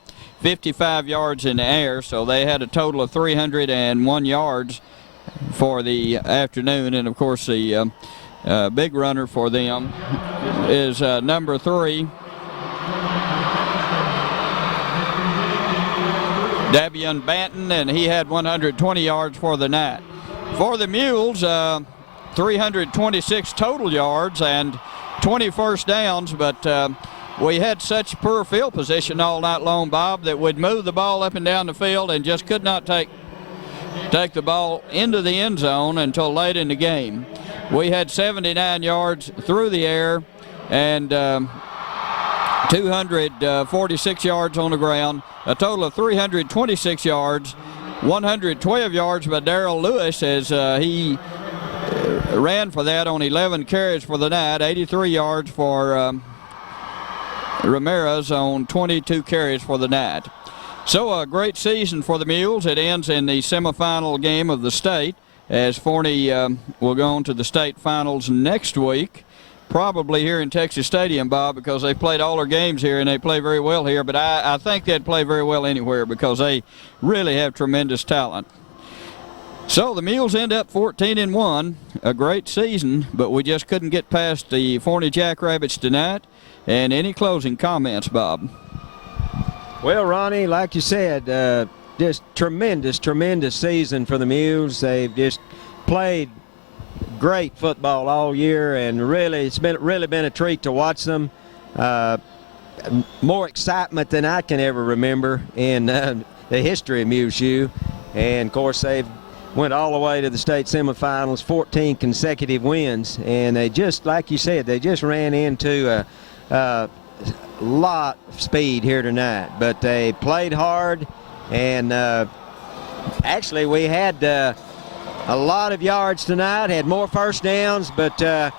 55 yards in the air, so they had a total of 301 yards for the afternoon. And of course the big runner for them is number 3, Davion Banton, and he had 120 yards for the night. For the Mules, 326 total yards and 20 first downs, but we had such poor field position all night long, Bob, that we'd move the ball up and down the field and just could not take the ball into the end zone until late in the game. We had 79 yards through the air and 246 yards on the ground, a total of 326 yards, 112 yards by Darrell Lewis as he ran for that on 11 carries for the night, 83 yards for Ramirez on 22 carries for the night. So a great season for the Mules. It ends in the semifinal game of the state, as Forney will go on to the state finals next week, probably here in Texas Stadium, Bob, because they played all their games here and they play very well here, but I think they'd play very well anywhere because they really have tremendous talent. So the Mules end up 14-1, a great season, but we just couldn't get past the Forney Jackrabbits tonight. And any closing comments, Bob? Well, Ronnie, like you said, just tremendous season for the Mules. They've just played great football all year, and really it's really been a treat to watch them. More excitement than I can ever remember in the history of Muleshoe. And of course they've went all the way to the state semifinals, 14 consecutive wins, and they just, like you said, they just ran into a lot of speed here tonight, but they played hard, and actually we had a lot of yards tonight, had more first downs, but just